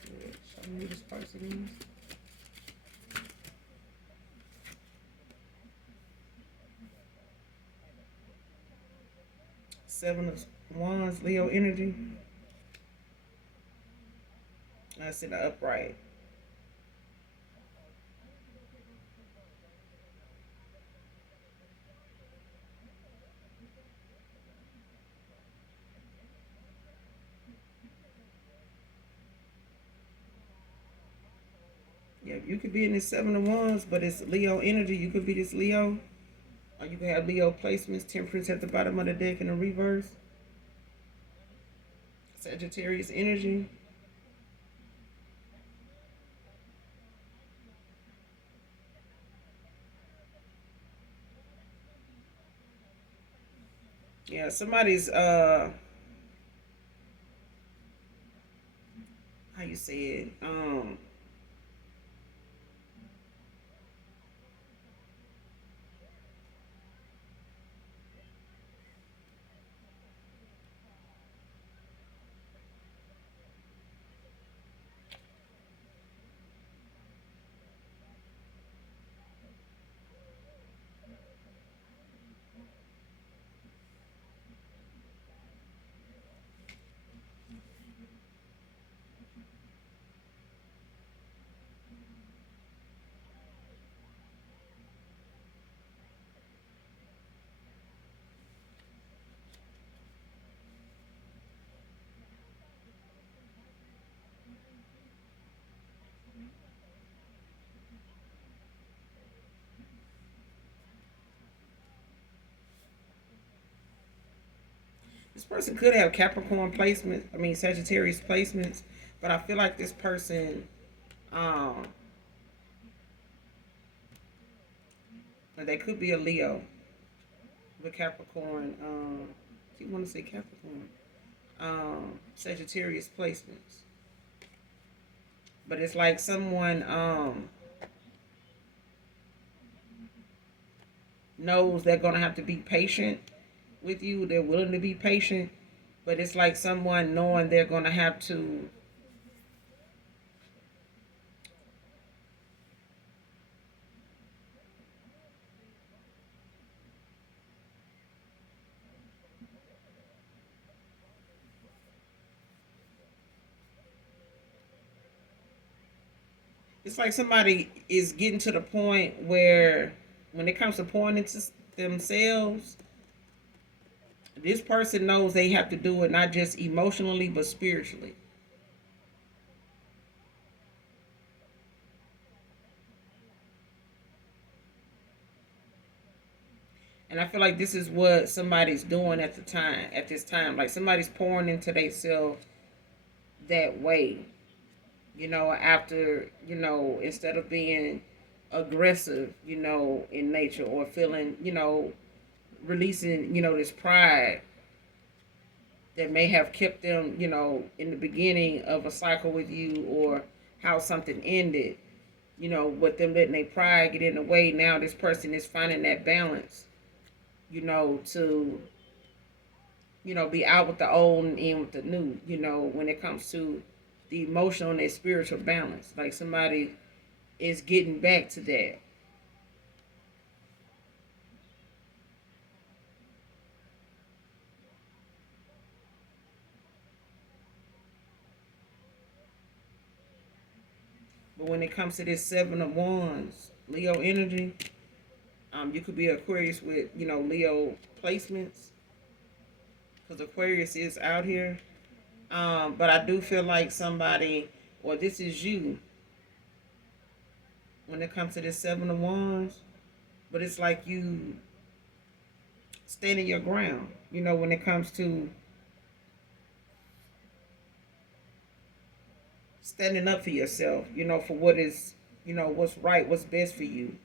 Good. Show me who this person is. Seven of Wands, Leo energy. That's in the upright. Yeah, you could be in the Seven of Wands, but it's Leo energy. You could be this Leo, or you could have Leo placements. Temperance at the bottom of the deck in the reverse. Sagittarius energy. Yeah, somebody's how you say it? This person could have Capricorn placements. I mean Sagittarius placements, but I feel like this person, um, they could be a Leo with Capricorn. I keep want to say Capricorn. Sagittarius placements, but it's like someone knows they're gonna have to be patient with you. They're willing to be patient, but it's like someone knowing they're gonna have to. It's like somebody is getting to the point where, when it comes to pouring into themselves, this person knows they have to do it not just emotionally but spiritually. And I feel like this is what somebody's doing at the time, at this time. Like, somebody's pouring into themselves that way. After, instead of being aggressive, in nature, or feeling, releasing, this pride that may have kept them, in the beginning of a cycle with you, or how something ended, with them letting their pride get in the way. Now this person is finding that balance, to be out with the old and in with the new, when it comes to the emotional and their spiritual balance. Like somebody is getting back to that. But when it comes to this Seven of Wands, Leo energy, you could be Aquarius with, Leo placements, because Aquarius is out here. But I do feel like somebody, or this is you, when it comes to this Seven of Wands, but it's like you standing your ground, when it comes to standing up for yourself, for what is, what's right, what's best for you.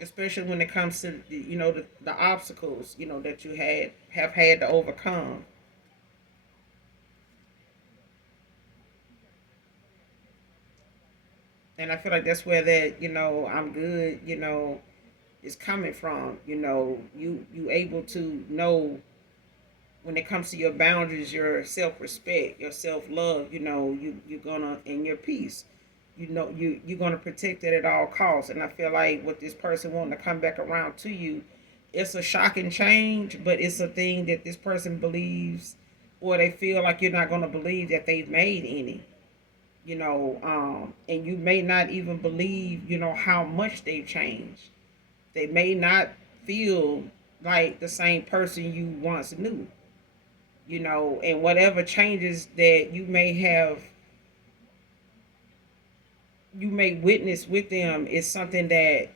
Especially when it comes to, the obstacles, that you have had to overcome. And I feel like that's where that, I'm good, is coming from. You able to know when it comes to your boundaries, your self respect, your self love, you're gonna, and your peace. You're gonna protect it at all costs. And I feel like with this person wanting to come back around to you, it's a shocking change, but it's a thing that this person believes, or they feel like you're not gonna believe that they've made any. And you may not even believe, how much they've changed. They may not feel like the same person you once knew, and whatever changes that you may witness with them is something that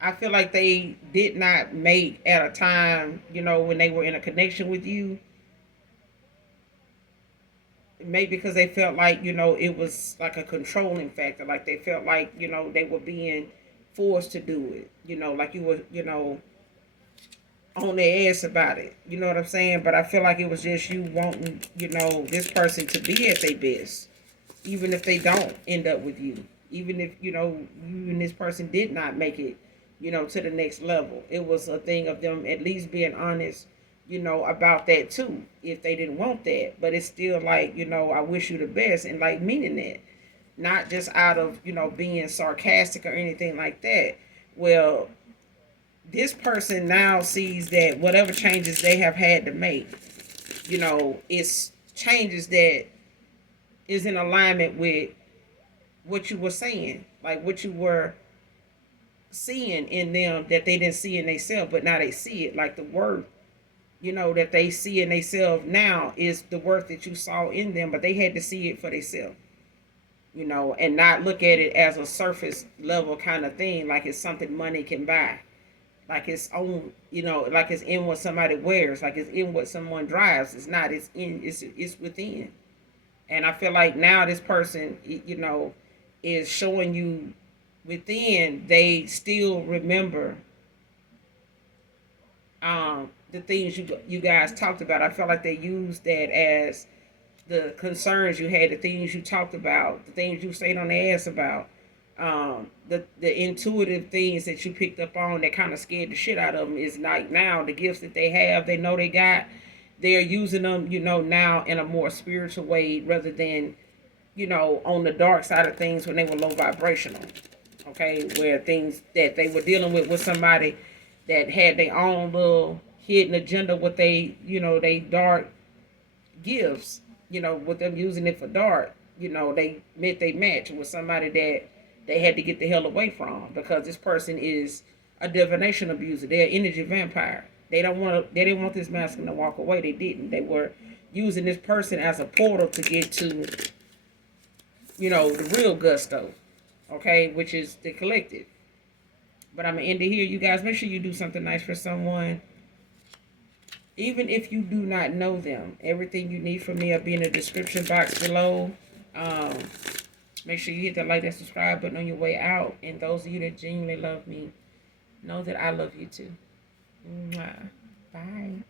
I feel like they did not make at a time, when they were in a connection with you. Maybe because they felt like, it was like a controlling factor. Like they felt like, they were being forced to do it. Like you were, on their ass about it. You know what I'm saying? But I feel like it was just you wanting, this person to be at their best, even if they don't end up with you. Even if, you and this person did not make it, to the next level. It was a thing of them at least being honest, about that too, if they didn't want that. But it's still like, I wish you the best, and like meaning that. Not just out of, being sarcastic or anything like that. Well, this person now sees that whatever changes they have had to make, it's changes that is in alignment with what you were saying, like what you were seeing in them that they didn't see in themselves, but now they see it. Like the worth, that they see in themselves now is the worth that you saw in them, but they had to see it for themselves, and not look at it as a surface level kind of thing, like it's something money can buy, like it's own, like it's in what somebody wears, like it's in what someone drives. It's not. It's within. And I feel like now this person, is showing you within. They still remember the things you guys talked about. I felt like they used that as the concerns you had, the things you talked about, the things you stayed on their ass about, the intuitive things that you picked up on that kind of scared the shit out of them. Is like now the gifts that they have, they know they got, they're using them, now in a more spiritual way rather than, on the dark side of things when they were low vibrational. Okay, where things that they were dealing with somebody that had their own little hidden agenda with they dark gifts, with them using it for dark, they met they match with somebody that they had to get the hell away from, because this person is a divination abuser. They're an energy vampire. They didn't want this masculine to walk away. They didn't. They were using this person as a portal to get to, the real gusto, okay, which is the collective. But I'm gonna end it here. You guys, make sure you do something nice for someone. Even if you do not know them, everything you need from me will be in the description box below. Make sure you hit that like and subscribe button on your way out. And those of you that genuinely love me, know that I love you too. Mwah. Bye.